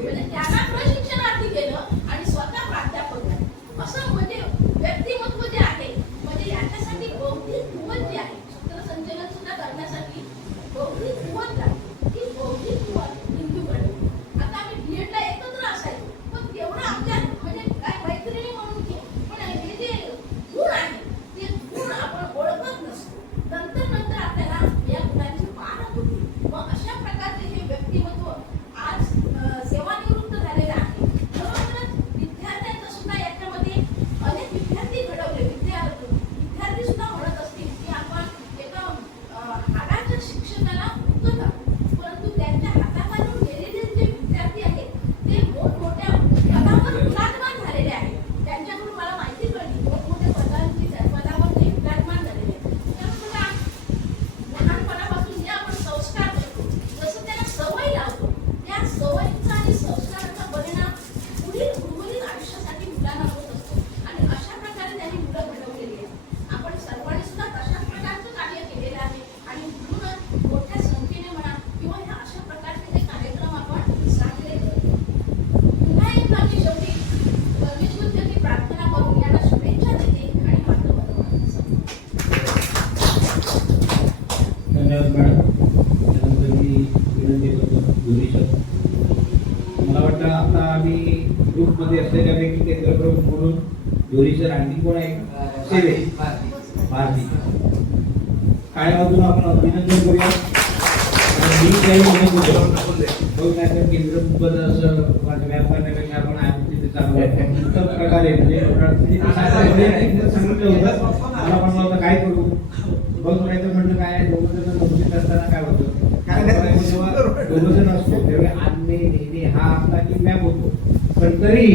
म्हणजे त्यांना प्रशिक्षणार्थी गेलं आणि स्वतः प्राध्यापक झाले. असं म्हणजे व्यक्तिमत्व जे आहे म्हणजे याच्यासाठी बौद्धिक कुवत जी आहे सूत्रसंचलन सुद्धा करण्यासाठी बौद्धिक कुवत लागते. ती बौद्धिक कुवत हिंदूकडे. आता आम्ही बीएडला एकत्र असायचो पण तेवढं आमच्या म्हणजे काय मैत्रिणी म्हणून की पण हे जे गुण आहे ते गुण आपण ओळखत नसतो. नंतर आपल्याला या गुणांची पाठ होती. मग अशा प्रकारचे हे व्यक्तिमत्व आज सेवानिवृत्त झालेले आहे. खरोखरच विद्यार्थ्यांचं सुद्धा याच्यामध्ये अनेक विद्यार्थी घडवले. विद्यार्थी सुद्धा म्हणत असतील की आपण एका हाडाच्या शिक्षकाला उकत आहोत परंतु त्यांच्या हाताखालून गेलेले जे विद्यार्थी आहेत ते मोठमोठ्या पदावर विराजमान झालेले आहेत. त्यांच्याकडून मला माहिती पडली मोठमोठ्या पदावर ते विराजमान झालेले आहेत. त्यामुळे लहानपणापासून जे आपण संस्कार करतो जसं त्यांना सवय लावतो त्या सवयीचा आणि संस्काराचा परिणाम पुढील उर्वरित आयुष्यासाठी मुलांना होत असतो आणि अशा प्रकारे त्यांनी मुलं घडवलेली आहेत. आपण सर्वांनी सुद्धा तशाच प्रकारचं कार्य केलेलं आहे आणि म्हणूनच मोठ्या संख्येने म्हणा किंवा ह्या अशा प्रकारचे जे कार्यक्रम आपण साजरे करतो. पुन्हा एकदा मी शेवटी परमेश्वरची प्रार्थना करून यांना शुभेच्छा देते आणि माझं बरोबर धन्यवाद मॅडम. त्यानंतर मी विनंती करतो दोन्ही शब्द. मला वाटतं आता आम्ही ग्रुपमध्ये असलेल्यापैकी केंद्रप्रमुख म्हणून दोन्ही सर आणखी कोण आहे सेवे भारती आधी टाळ्यावाजून आपण अभिनंदन करूया. आणि मी काही म्हणत होतो बघ नाही तर केंद्र मुंबईत असं व्यायाम करण्यापेक्षा आपण आहे तिथे चांगलं उत्तम प्रकारे म्हणजे सांगितलं होतं. मला म्हणलं होतं काय करू बघ नाही तर म्हटलं काय दोघं जण नोकरीत असताना काय होतं काय जेव्हा दोघं जण असतो त्यावेळी आणणे नेणे हा आपला की मॅप होतो. पण तरी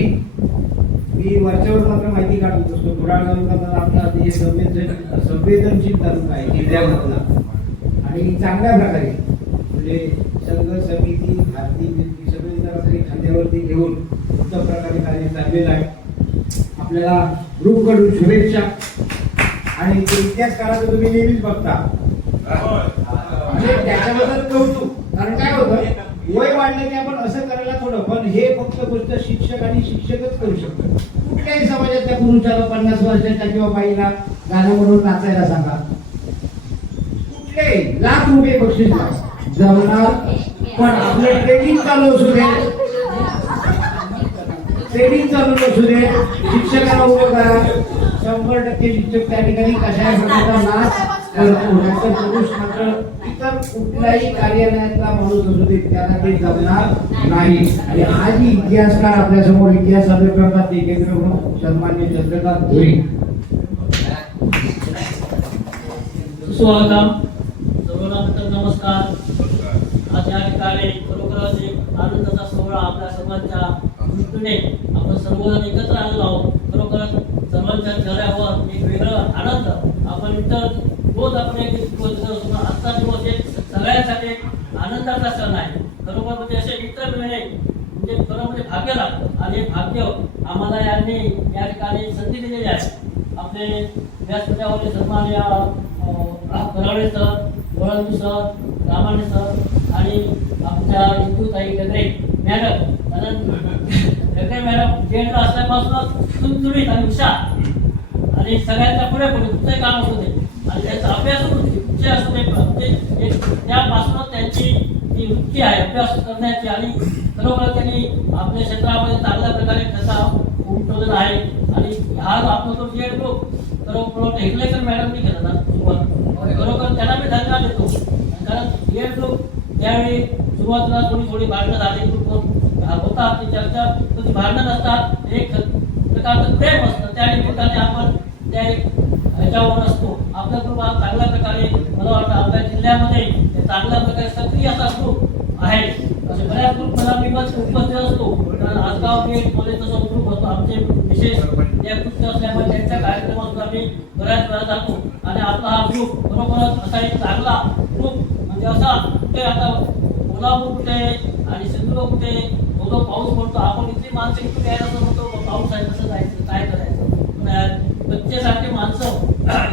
मी वरच्यावर मात्र माहिती काढत असतो. थोडा तालुका आपला ते संवेदनशील तालुका आहे जिल्ह्यामधला आणि चांगल्या प्रकारे म्हणजे संघ समिती भारती मिरती सगळे जर आपले खांद्यावरती घेऊन उत्तम प्रकारे कार्य चाललेलं आहे. आपल्याला ग्रुपकडून शुभेच्छा. आणि ते इतिहासकाराचं तुम्ही नेहमीच बघता म्हणजे त्याच्याबद्दल कौतुक. कारण काय होतं वय वाढलं की आपण असं करायला थोडं पण हे फक्त गोष्ट शिक्षक आणि शिक्षकच करू शकतो. कुठल्याही समाजातल्या पुरुषाला 50 वर्षाच्या किंवा बाईला गाणं म्हणून नाचायला सांगा कुठले लाख रुपये बक्षीस जमणार. पण आपलं ट्रेनिंग चालू असू दे शिक्षकाला उभं करा. 100% शिक्षक त्या ठिकाणी कशाही प्रकारचा नाच करतो. पुरुष मात्र इतर कुठल्याही कार्यालयातला माणूस असू दे त्याला ते जमणार नाही. आणि आजही इतिहासकार आपल्या समोर इतिहास सादर करतात ते केंद्र म्हणून सन्मान्य चंद्रकांत धुळे. सुस्वागतम. सर्वांना नमस्कार. आज या ठिकाणी खरोखरच एक आनंदाचा सोहळा आपल्या सर्वांच्या दृष्टीने आपण सर्वजण एकत्र आलो आहोत. खरोखरच सर्वांच्या चेहऱ्यावर एक वेगळा आनंद. आपण इतर रोज आपण एक आजचा दिवस एक सगळ्यांसाठी एक आनंदाचा सण आहे. खरोखर म्हणजे असे मित्र मिळणे म्हणजे खरं म्हणजे भाग्य लागतं. आणि हे भाग्य आम्हाला यांनी या ठिकाणी संधी दिलेली आहे. आपले व्यासपीठावरील सन्मान्य करावळे सर, वळंदू सर, रामाने सर आणि आमच्या इंदूताई गगरे मॅडम. गगरे मॅडम जेंडर असल्यापासूनच तुमतुमीत आणि हुशार आणि सगळ्यांच्या पुढे पुढे कुठे काम असू दे आणि त्यांचा अभ्यास कुठे असू दे म्हणजे त्यापासूनच त्यांची जी वृत्ती आहे अभ्यास करण्याची आणि खरोखर त्यांनी आपल्या क्षेत्रामध्ये चांगल्या प्रकारे ठसा उमटवलेला आहे. आणि हा आपला तो जेड ग्रुप खरोखर हेगलेकर मॅडमनी केला ना सुरुवात. खरोखर त्यांना मी धन्यवाद देतो. कारण जेड ग्रुप त्यावेळी सुरुवातीला थोडी भांडणं झाली होतात ती चर्चा कधी भांडणं नसतात. एक प्रकारचं प्रेम असतं त्या निमित्ताने आपण त्या ह्याच्यावर असतो. आपला ग्रुप हा चांगल्या प्रकारे मला वाटतं आपल्या जिल्ह्यामध्ये चांगल्या प्रकारे सक्रिय असा ग्रुप आहे. असे बऱ्याच ग्रुप मला मी उपस्थित असतो. कारण आजगाव गेट मध्ये तसा ग्रुप होतो. आमचे विशेष नेतृत्व असल्यामुळे त्यांच्या कार्यक्रमातून आम्ही बऱ्याच वेळा जातो. आणि आपला हा ग्रुप खरोखरच असा एक चांगला ग्रुप म्हणजे असा कुठे आता कोल्हापूर कुठे आणि सिंधुदुर्ग कुठे तो पाऊस पडतो आपण इथली माणसं इथून यायला म्हणतो पाऊस आहे कसं जायचं काय करायचं. बच्चेसारखे माणसं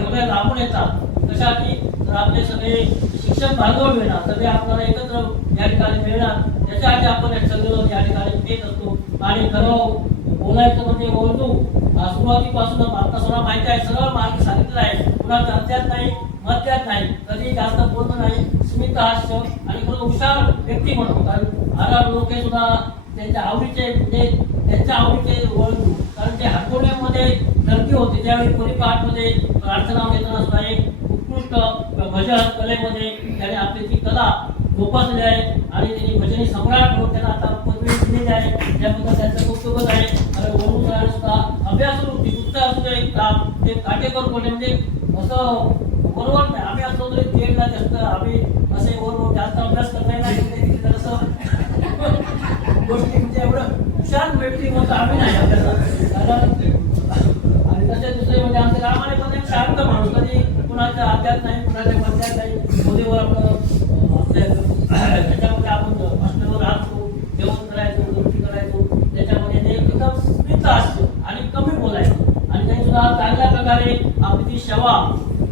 एवढ्या लांबून येतात कशासाठी तर आपले सगळे शिक्षक बांधव मिळणार सगळे आपल्याला एकत्र या ठिकाणी मिळणार त्याच्यासाठी आपण सगळं या ठिकाणी येत असतो. आणि खरं बोलायचं म्हणजे बोलतो सुरुवातीपासून आपला सगळं माहिती आहे. सरळ मार्ग सांगितलेला आहे. कुणाच्या अध्यात नाही मध्यात नाही कधी जास्त बोलणं नाही. स्मित हास्य आणि खरं हुशार व्यक्ती म्हणतो. कारण आर लोक सुद्धा त्यांच्या आवडीचे म्हणजे त्यांच्या आवडीचे ओळखू. कारण ते हातोड्यामध्ये गर्दी होते त्यावेळी परिपाठमध्ये प्रार्थना घेताना सुद्धा एक उत्कृष्ट भजन कलेमध्ये त्याने आपली ती कला जोपासली आहे. आणि त्यांनी भजनी सम्राट म्हणून त्यांना आता पदवी दिलेली आहे. त्याबद्दल त्यांचं कौतुकच आहे. आणि वरून सुद्धा अभ्यास वृत्ती कुठं असू दे ते काटेकोर कोणी म्हणजे असं बरोबर नाही. आम्ही असलो तरी जेडला जास्त आम्ही असे बरोबर जास्त अभ्यास करता नाही असं गोष्टी म्हणजे एवढं हुशार व्यक्ती म्हणतो आम्ही नाही अभ्यासात. आणि तसे दुसरे म्हणजे आमचे रामाने पण एक शांत माणूस कधी कुणाच्या आध्यात नाही कुणाच्या मध्यात नाही मोदीवर आपल्या त्याच्यामध्ये आपण हॉस्टेलवर राहतो जेवण करायचो गोष्टी करायचो त्याच्यामध्ये ते एकदम स्मित असतो आणि कमी बोलायचं. आणि त्यांनी सुद्धा चांगल्या प्रकारे आपली ती सेवा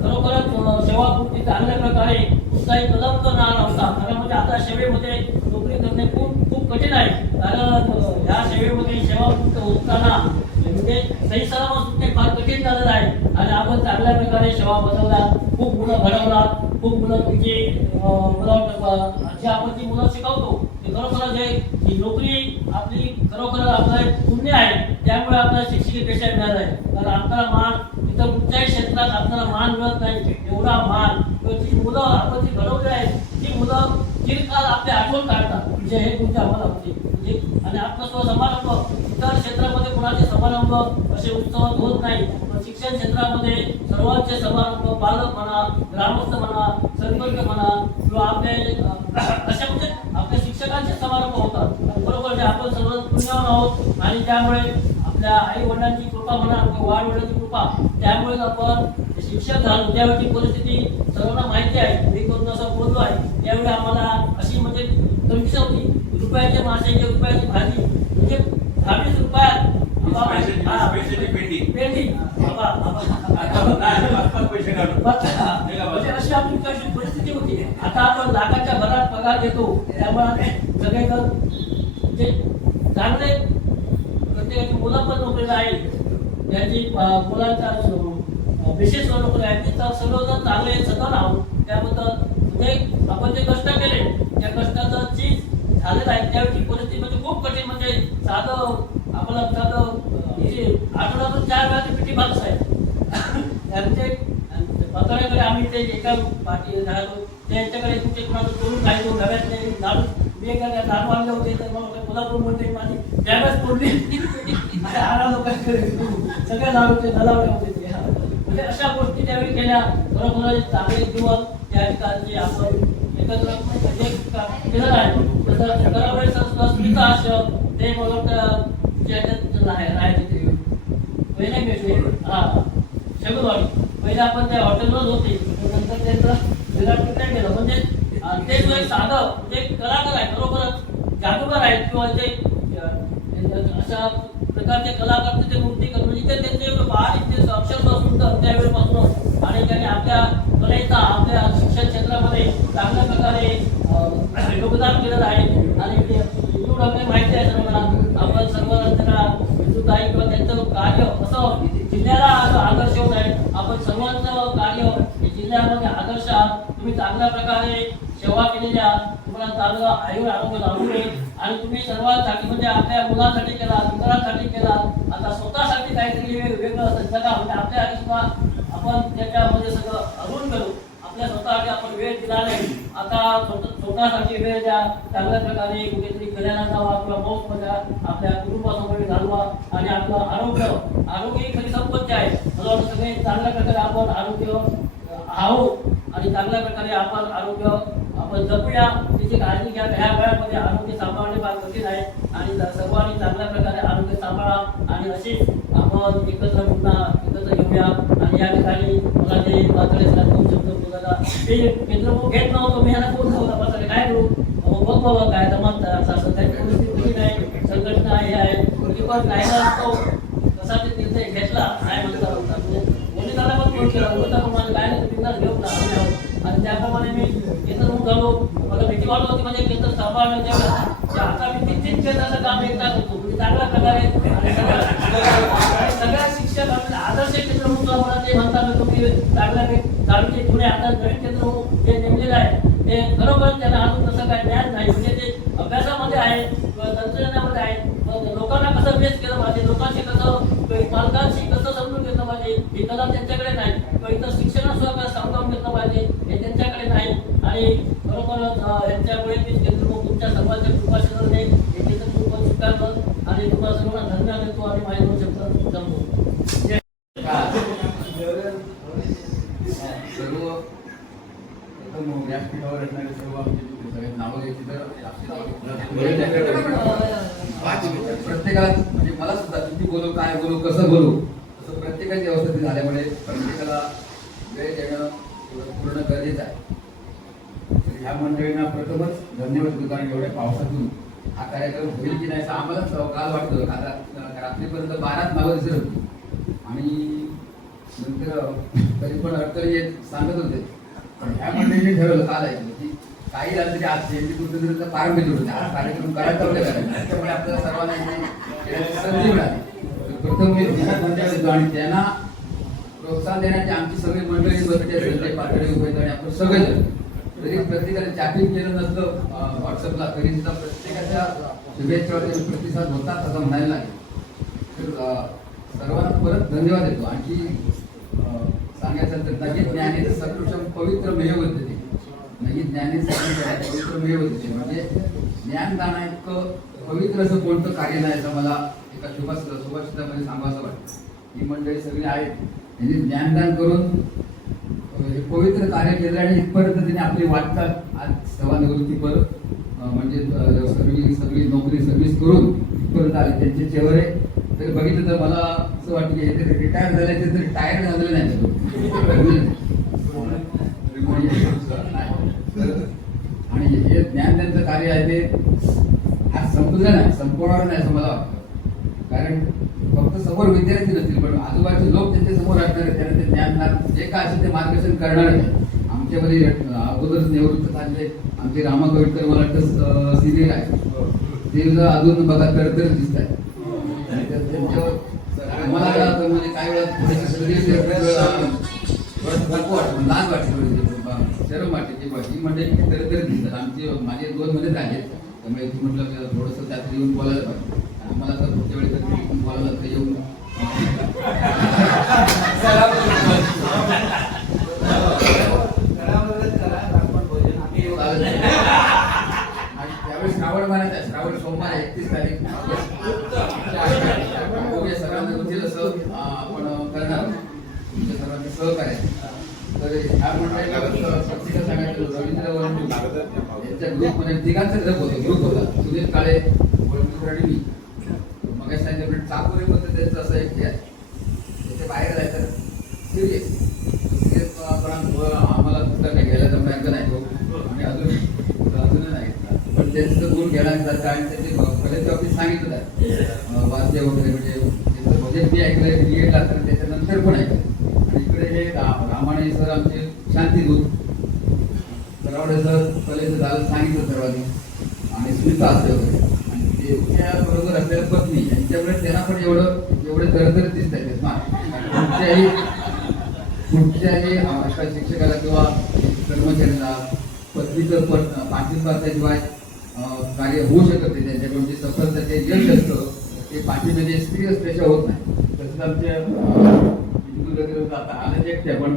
खरोखरच सेवापूर्ती चांगल्या प्रकारे कुठलाही कलंक नव्हता. कारण म्हणजे आता सेवेमध्ये नोकरी करणे खूप खूप कठीण आहे. कारण ह्या सेवेमध्ये सेवापूर्ती होताना म्हणजे सही सलामत सुटणे फार कठीण झालेलं आहे आणि आपण चांगल्या प्रकारे सेवा बजावल्या, खूप मुलं घडवतात, खूप मुलं तुमची जे आपण जी मुलं शिकवतो ते खरोखर जे ही नोकरी आपली खरोखर आपलं पुण्य आहे, त्यामुळे आपल्याला शिक्षकी पेशा मिळाला आहे. कारण आपल्याला मान इतर कुठल्याही क्षेत्रात आपल्याला मान मिळत नाही एवढा मान. जी मुलं आपण जी घडवली आहेत ती मुलं चिरकाल आपली आठवण काढतात, म्हणजे हे तुमच्या आम्हाला होते म्हणजे. आणि आपला तो समारंभ इतर क्षेत्रामध्ये कोणाचे समारंभ असे उत्सवात होत नाही, पण शिक्षण क्षेत्रामध्ये सर्वांचे समारंभ, पालक म्हणा, ग्रामस्थ म्हणा, सरपंच म्हणा किंवा आपले अशा म्हणजे आपल्या शिक्षकांचे समारंभ होतात. बरोबर जे आपण सर्व पुण्यवान आहोत आणि त्यामुळे आपल्या आई वडिलांची कृपा म्हणा किंवा वाढवडिलांची कृपा, त्यामुळे आपण शिक्षक झालो. त्यावेळी परिस्थिती सर्वांना माहिती आहे, मी करून असं बोललो आहे. त्यावेळी आम्हाला अशी म्हणजे कंडिशन होती, रुपयाचे मासे रुपयाची भाजी म्हणजे 20 रुपयात म्हणजे अशी आपली परिस्थिती होती. आता आपण लाखाच्या भरात पगार घेतो, त्यामुळे सगळेजण म्हणजे चांगले प्रत्येकाची मुलं पण नोकरीला आहे, त्यांची मुलांचा विशेष नोकरी आहे, ते सर्वजण चांगले सदन आहोत. त्याबद्दल आपण जे कष्ट केले त्या कष्टाचं चीज झालेलं आहे. त्यावेळी परिस्थिती म्हणजे खूप कठीण, म्हणजे साधं आपल्याला साधं आठवड्यातून 4 वेळाची पिठी भात आहे. त्यांचे पत्राकडे आम्ही ते एका पाठी राहतो, त्यांच्याकडे तुमचे कुणाचं तोडून खायचो, नव्यातले लाडू मी एका लाडू आणले होते, तर मला कोल्हापूर म्हणते माझी त्यावेळेस तोडली. लोकांकडे सगळे लाडूचे नलावले होते ते. म्हणजे अशा गोष्टी त्यावेळी केल्या. खरोखर चांगले दिवस त्या ठिकाणी आपण एकत्र केलं आहे. तसं करावेळेस स्मिता आश्रम ते मला वाटतं राहायचे ते पहिले भेटले शगुरवाडी. पहिले आपण त्या हॉटेलवर होते, नंतर त्यांचं विराट केलं. म्हणजे ते जो एक साधं म्हणजे कलाकार आहे, खरोखरच जादूगार आहेत किंवा ते अशा प्रकारचे कलाकार ते मूर्तीकार, म्हणजे ते त्यांचे बारीक ते अक्षरशः सुंदर त्यावेळेपासून. आणि त्यांनी आपल्या कलेचा आपल्या शिक्षण क्षेत्रामध्ये चांगल्या प्रकारे योगदान केलेलं आहे. आणि युट्यूब आपल्याला माहिती आहे सर्वांना, आपण सर्व त्यांना विद्युत आहे किंवा त्यांचं कार्य असं जिल्ह्याला आदर्श होत आहे. आपण सर्वांचं कार्य जिल्ह्यामध्ये आदर्श आहात. तुम्ही चांगल्या प्रकारे सेवा केलेल्या, तुम्हाला चांगलं आरोग्य लाभू नये. आणि तुम्ही सर्वांसाठी म्हणजे आपल्या मुलांसाठी केला, मित्रांसाठी केला, आता स्वतःसाठी काहीतरी वेगळं जगा म्हणजे आपल्यासाठी सुद्धा आपण त्याच्यामध्ये सगळं अजून करू. आपल्या स्वतःसाठी आपण वेळ दिला नाही, आता स्वतःसाठी वेळ द्या. चांगल्या प्रकारे कुठेतरी फिरायला जावा किंवा मौज मजा आपल्या कुटुंबासोबत घालवा. आणि आपलं आरोग्य ही खरी संपत्ती आहे. मला वाटतं सगळे चांगल्या प्रकारे आपण आरोग्य आहोत आणि चांगल्या प्रकारे आपण आरोग्य आपण जपूया, त्याची काळजी घ्या. ह्या वेळामध्ये आरोग्य सांभाळणे फार कठीण आहे आणि सर्वांनी चांगल्या प्रकारे आरोग्य सांभाळा. आणि अशीच आपण एकत्र पुन्हा एकत्र येऊया. आणि या ठिकाणी मला जे पातळे शब्द बोलायला ते केंद्र घेत नव्हतं, मी ह्याला कोण नव्हता पातळे काय करू बघ बाबा काय जमत सध्याची परिस्थिती नाही, संघटना हे आहे पण राहिला असतो कसा ते निर्णय घेतला काय म्हणता म्हणजे कोणी त्याला पण फोन केला होता मला काय नाही बिंदास घेऊन आणि त्याप्रमाणे मी केंद्र झालो. मला भीती वाटत होती म्हणजे केंद्र सांभाळणं तेवढं आता मी 3 केंद्राचं काम एकदा करतो. मी चांगल्या प्रकारे सगळ्या शिक्षक आपल्याला आदर्श केंद्र म्हणतो मला ते म्हणतात तुम्ही चांगल्या गाडीचे पुणे आता नवीन केंद्र जे नेमलेलं आहे ते खरोखर त्यांना अजून तसं काय ज्ञान नाही. म्हणजे ते अभ्यासामध्ये आहे तंत्रज्ञानामध्ये आहे. लोकांना कसं बेस केलं पाहिजे, लोकांशी कसं पालकांशी कसं समजून घेतलं पाहिजे हे कला त्यांच्याकडे नाही. किंवा इतर शिक्षणात सुद्धा कसं समजावून घेतलं पाहिजे हे त्यांच्याकडे नाही. आणि खरोखर यांच्यामुळे मी केंद्र तुमच्या सर्वांच्या कृपाशीर्वादाने हे केंद्र खूप स्वीकारलं आणि तुम्हाला सर्वांना धन्यवाद देतो आणि माझे 2 शब्द जमतो. व्यासपीठावर असणारे सर्व आमचे नावं घ्यायची तर प्रत्येकाला म्हणजे मला सुद्धा किती बोलू काय बोलू कसं बोलू तसं प्रत्येकाची अवस्था झाल्यामुळे प्रत्येकाला वेळ देणं पूर्ण गरजेचं आहे. तर ह्या मंडळींना प्रथमच धन्यवाद देतो आणि एवढ्या पावसातून हा कार्यक्रम होईल की नाही असं आम्हाला काल वाटत होतं. आता रात्रीपर्यंत 12 नावं दिसत होती आणि नंतर तरी पण अडचणी सांगत होते. पण ह्या मंडळीने ठरवलं काल आहे की काही झालं तरी आज जयंती कुठेतरी पारंपरिक होते, हा कार्यक्रम करायचा होता करायचा. त्यामुळे आपल्याला सर्वांना संधी मिळाली. प्रथम मी धन्यवाद देतो आणि त्यांना प्रोत्साहन देण्याची आमची सगळी मंडळी बसली आहे. संजय पाटोळे उभे आणि आपण सगळेजण जरी प्रत्येकाने चॅटिंग केलं नसतं व्हॉट्सअपला तरी सुद्धा प्रत्येकाच्या शुभेच्छावर प्रतिसाद होता असं म्हणायला लागेल. तर सर्वांना परत धन्यवाद देतो. आणखी सांगायचं तर नही ज्ञाने सकृषम पवित्र मेव होते, नही ज्ञाने सकृषम पवित्र मेव होते, म्हणजे ज्ञानदाना इतकं पवित्र असं कोणतं कार्य नाही असं मला एका सुभाषितामध्ये सांगावं वाटतं. ही मंडळी सगळी आहेत, त्यांनी ज्ञानदान करून हे पवित्र कार्य केलं आणि इथपर्यंत त्यांनी आपली वाटचाल आज सेवानिवृत्तीपर म्हणजे सगळी नोकरी सर्व्हिस करून इथपर्यंत आले. त्यांचे चेहरे तरी बघितलं तर मला असं वाटतं की हे रिटायर झाले ते तरी टायर झालेले नाही. आणि हे ज्ञान त्यांचं कार्य आहे ते आज संपलं नाही, संपवणार नाही असं मला वाटतं. कारण फक्त समोर विद्यार्थी नसतील पण आजूबाजूचे लोक त्यांच्या समोर असणार आहेत, त्यांना ते ज्ञान जे काय असेल ते मार्गदर्शन करणार आहे. आमच्यामध्ये अगोदरच निवृत्त झाले आमचे रामा कविटकर मला वाटतं सिनियर आहे, ते अजून बघा तर दिसत आहे. मला काय होतं म्हणजे काही वेळा नको वाटतं, लाज वाटते, शरम वाटते की ही मंडळी तर दिसतात. आमचे माझे 2 मध्ये झाले, त्यामुळे तू म्हटलं थोडंसं त्यात येऊन बोलायला पाहिजे. आम्हाला तर पुढच्या वेळी तर बोलायला तर येऊन आणि त्यावेळी श्रावण महिन्यात आहे, श्रावण सोमवार 31 तारीख सर्वांना होतील असं आपण करणार तुमच्या सर्वांचं सहकार्य. तर ह्या मंडळीला प्रत्येकाला सांगायचं रवींद्र वंडू यांच्या ग्रुपमध्ये तिघांचा ग्रुप होता. सुनील काळे, वंडू मी मग सांगितलं चाकोरी मध्ये त्यांचं असं एक हे आहे, त्याच्या बाहेर जायचं सिरियस आम्हाला पुस्तक काही घ्यायला जमण्याचं नाही तो आणि अजूनही नाही पण त्यांचं गुण घेण्यासारखं आणि त्याचे कलेच्या बाबतीत सांगितलं आहे वाद्य वगैरे म्हणजे त्यांचं भजन मी ऐकलंय बी.एड लागतं त्याच्यानंतर पण ऐकलं. आणि इकडे हे रामाणे सर आमचे शांतीदूत, सरावडे सर कलेचं झालं सांगितलं सर्वांनी आणि स्मिता असते वगैरे आणि त्याबरोबर आपल्याला पत्नी यांच्यामुळे त्यांना पण एवढे दरदर दिसत आहेत. कुठच्याही अशा शिक्षकाला किंवा कर्मचाऱ्याला पत्नीचं पाठिंबाशिवाय कार्य होऊ शकत नाही. त्यांच्याकडून जे सफलताचे यश असतं ते पाठीमध्ये स्त्री असल्याशिवाय होत नाही. तसंच आमच्या आता आलं एकट्या पण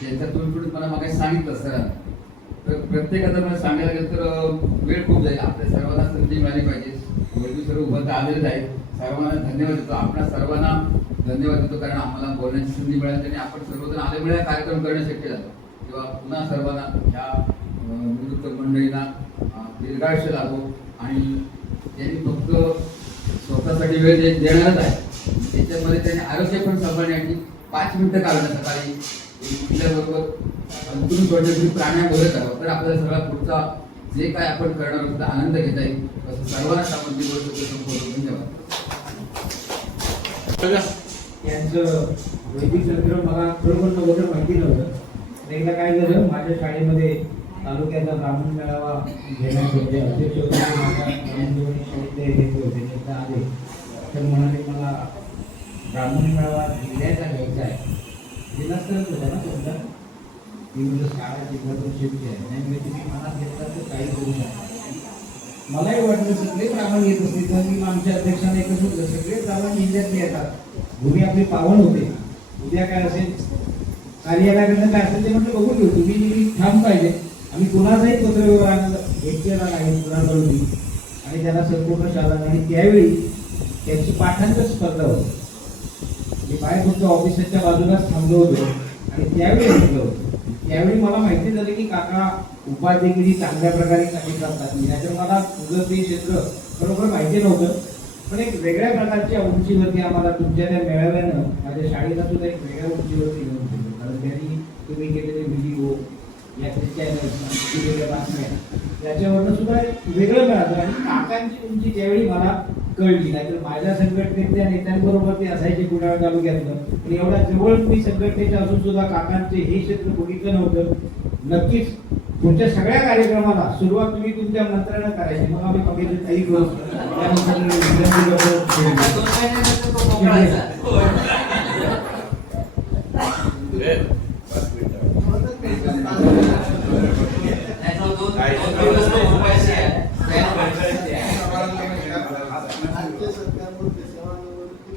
त्यांच्यातून मला मागे सांगितलं सरांना. तर प्रत्येकाचं मला सांगायला गेलं तर वेळ खूप जाईल. आपल्या सर्वांना संधी मिळाली पाहिजे. वैद्य सर्व उभं तर आलेलेच आहेत. सर्वांना धन्यवाद देतो. आपल्या सर्वांना धन्यवाद देतो कारण आम्हाला बोलण्याची संधी मिळाली आणि आपण सर्वजण आल्यामुळे हा कार्यक्रम करणं शक्य झालं. किंवा पुन्हा सर्वांना ह्या निवृत्त मंडळींना दीर्घायुष्य लाभो आणि त्यांनी फक्त स्वतःसाठी वेळ देणारच आहे. त्याच्यामध्ये त्यांनी आरोग्य पण सांभाळण्यासाठी 5 मिनिटं काढणं सकाळी उठल्याबरोबर अंतरून सोडण्यासाठी प्राणायाम करावं तर आपल्याला सगळा पुढचा जे काय आपण करणार आहोत त्याचा आनंद घेता येईल. असं सर्वांना आपण जी गोष्ट धन्यवाद. यांचं वैदिक चरित्र मला खरोखर वगैरे माहिती नव्हतं. एकदा काय झालं माझ्या शाळेमध्ये तालुक्याचा ब्राह्मण मेळावा घेण्याचे म्हणजे अध्यक्ष होते माझ्या घेतले होते. एकदा आले तर म्हणाले मला ब्राह्मण मेळावा जिल्ह्याचा घ्यायचा आहे. जिल्हास्तरच होता ना तुमचा मी म्हणजे शाळा जिल्ह्यातून शिफ्ट आहे नाही म्हणजे तुम्ही मनात घेतला तर काही करू शकता. मलाही वाटलं सगळे ब्राह्मण येत असतील तर मी आमच्या अध्यक्षांना एकच होतं सगळे ब्राह्मण जिल्ह्यातले येतात. भूमी आपली पावन होते. उद्या काय असेल कार्यालयाकडनं काय असेल ते म्हटलं बघून घेऊ. तुम्ही ठाम पाहिजे. आम्ही कुणाचाही पत्रव्यवहार घेतलेला नाही कुणाकडून आणि त्याला संपूर्ण शाळा आणि त्यावेळी त्यांची पाठांतर स्पर्धा होती. मी बाहेर फक्त ऑफिसच्या बाजूलाच थांबलो होतो आणि त्यावेळी म्हटलं होतं. त्यावेळी मला माहिती झालं की काका उपाध्यगिरी चांगल्या प्रकारे काही करतात. याच्यावर मला तुझं ते क्षेत्र खरोखर माहिती नव्हतं पण एक वेगळ्या प्रकारच्या उंचीवरती आम्हाला तुमच्या त्या मेळाव्यानं माझ्या शाळेला सुद्धा एक वेगळ्या उंचीवरती घेऊन गेलो. कारण त्यांनी तुम्ही केलेले व्हिडिओ याचे चॅनल्स केलेल्या बातम्या याच्यावरनं सुद्धा वेगळं मिळालं आणि काकांची उंची त्यावेळी मला कळली. नाहीतर माझ्या संघटनेतल्या नेत्यांबरोबर ते असायचे कुडाळ तालुक्यातलं पण एवढ्या जवळ मी संघटनेच्या असून सुद्धा काकांचे हे क्षेत्र बघितलं नव्हतं. नक्कीच पुढच्या सगळ्या कार्यक्रमाला सुरुवात तुम्ही तुमच्या मंत्रानं करायची, मग आम्ही बघितलं काही करू. त्यानंतर विनंती करतो. 2 महिन्यानंतर तो मोकळायचा. नाही तो 2 दिवस तो मोकळायचा आहे. त्या गडबडीत आहे. राज्य सरकारमध्ये सेवानिवृत्ती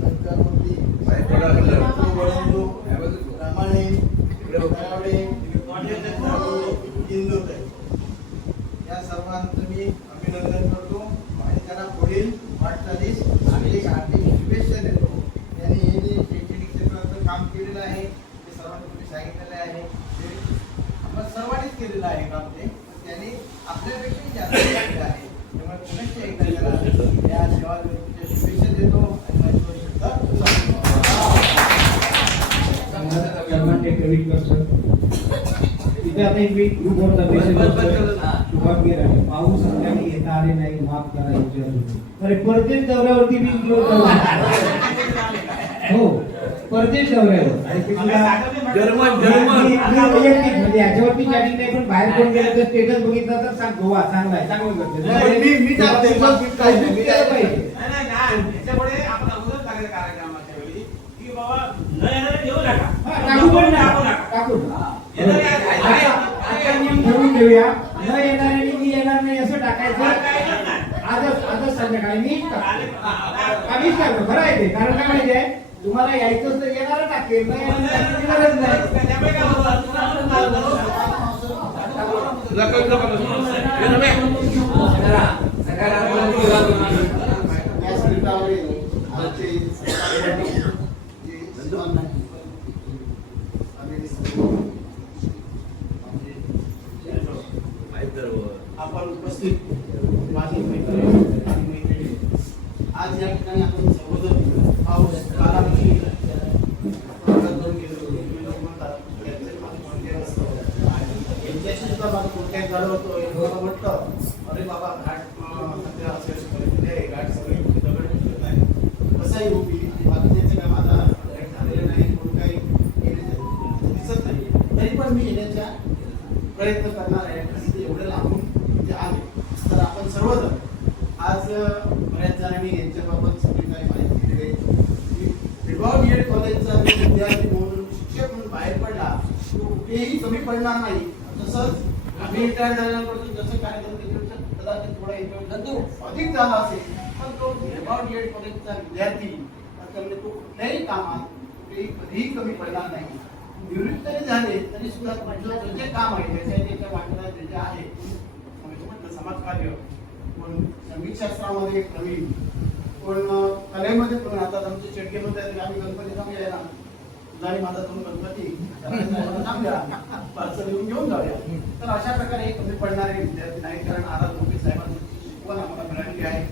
सरकारमध्ये रामाणे करावडे इंदुताई या सर्वांचं मी अभिनंदन करतो आणि त्यांना पुढील वाटचालीस एक आर्थिक शुभेच्छा देतो. त्यांनी हे जे शैक्षणिक क्षेत्राचं काम केलेलं आहे ते सर्वांनी तुम्ही सांगितलेलं आहे, ते आपण सर्वांनीच केलेलं आहे काम. ते त्यांनी आपल्यापेक्षाही जास्त केलेलं आहे. त्यामुळे पुनश्च एकदा त्याला या सेवानिवृत्तीच्या शुभेच्छा देतो आणि माझी दोन शब्द सांगतो. सन्माननीय कविकर सर, इथे आता एक ग्रुपवरचा मेसेज शुभांगी राणे, पाऊस असल्याने येता आले नाही, माफ करा याच्यावर. अरे परदेश दौऱ्यावरती मी हो परदेश दौऱ्यावर आणि ते तुला वैयक्तिक म्हणजे याच्यावरती चॅटिंग नाही, पण बाहेर कोण गेलं तर स्टेटस बघितला तर सांग गोवा चांगला आहे, चांगलं करते. मी जाते. पाहिजे त्याच्यामुळे आपण अगोदर सांगितलं कार्यक्रमाच्या वेळी की बाबा न येणारे देऊ नका. टाकू पण ना टाकू आता नियम ठरवून ठेवूया, न येणाऱ्याने मी येणार नाही असं टाकायचं. आजच संध्याकाळी मीच टाकतो. खरं आहे ते, कारण काय माहिती आहे, तुम्हाला यायचं तर येणार टाकेल, न येणाऱ्याची गरज नाही. त्यामुळे काय आपण उपस्थित माझी मैत्रिणी आणि मैत्रिणी, आज या ठिकाणी आपण सर्वजण पाऊस कालावधी यांच्याशी सुद्धा माझं कोणत्याही झालं होतं. एवढं म्हटलं अरे बाबा घाट सध्या असे परिस्थिती आहे, घाट सगळे दगड दिसत आहे, कसाही उभी बाकीचे काय माझा भेट झालेलं नाही, कोण काही दिसत नाही, तरी पण मी येण्याच्या प्रयत्न करणार आहे. एवढं लांबून म्हणजे आले तर आपण सर्वजण आज बऱ्याच जणांनी यांच्याबाबत सगळी काही माहिती दिली आहे. विभाग बीएड कॉलेजचा विद्यार्थी म्हणून शिक्षक म्हणून बाहेर पडला तो कुठेही कमी पडणार नाही. तसंच आम्ही रिटायर झाल्यानंतर जसं काय कदाचित थोडा इन्व्हेस्ट अधिक झाला असेल, पण तो विभाग बीएड कॉलेजचा विद्यार्थी त्यामुळे तो कुठल्याही कामात कुठेही कधीही कमी पडणार नाही. निवृत्त जरी झाले तरी सुद्धा तुमचं जे काम आहे त्याच्या वाटेला जे जे आहे म्हटलं समाजकार्य, पण संगीतशास्त्रामध्ये एक नवीन, पण कलेमध्ये पण आता आमच्या चेडकेमध्ये आम्ही गणपती जाऊन यायला आणि माझा तुम्ही गणपती पार्सल येऊन घेऊन जाऊया. तर अशा प्रकारे कमी पडणारे विद्यार्थी नाही, कारण आता मोठी साहेबांची शिकवण आम्हाला मिळालेली आहे.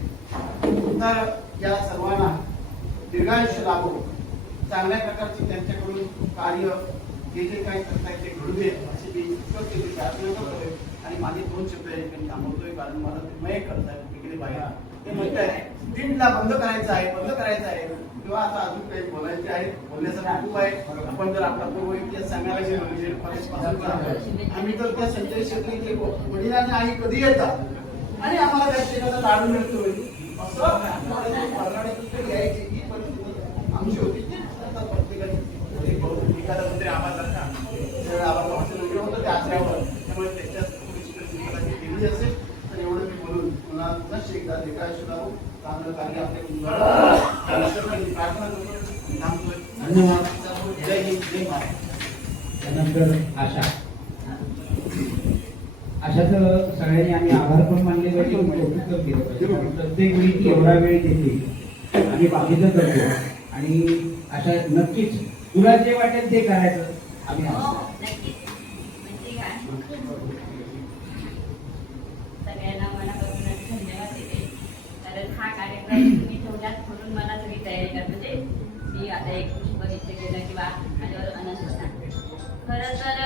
तर या सर्वांना दीर्घायुष्य लाभो, चांगल्या प्रकारचे त्यांच्याकडून कार्य जे जे काही करताय ते घडू दे अशी मी प्रत्येकी प्रार्थना करतोय. आणि माझे 2 शब्द मी थांबवतोय, कारण मला ते करताय तिकडे बाहेर ते म्हणताय स्क्रीनला बंद करायचं आहे किंवा आता अजून काही बोलायचे आहे, बोलण्यासाठी खूप आहे. आपण जर आपला पूर्व इतिहास सांगायला गेलो म्हणजे कॉलेजपासून आम्ही तर त्या संजय शेट्टीचे वडिलांनी आई कधी येतात आणि आम्हाला त्या शेताला लाडू मिळतोय असं यायची ही परिस्थिती आमची होती. प्रत्येकाने एखादा मंत्री आम्हाला होतं त्या आश्रयावर, त्यामुळे त्याच्यात केली असेल तर एवढं मी बोलून पुन्हा एकदा एका चांगलं कार्य आपल्या प्रार्थना करतो. धन्यवाद. जय हिंद, जय महाराष्ट्र. त्यानंतर आशाचं सगळ्यांनी आम्ही आभार पण मानले पाहिजे, कौतुक केलं पाहिजे. प्रत्येक वेळी ती एवढा वेळ देते आणि बाकीचं करतो, आणि अशा नक्कीच तुला जे वाटेल ते करायचं आम्ही सगळ्यांना मनापासून धन्यवाद देते, कारण हा कार्यक्रम तुम्ही ठेवलात म्हणून मला सगळी तयारी करत होते. मी आता एक बघितलं गेलं किंवा माझ्यावर आनंद होता. खरं तर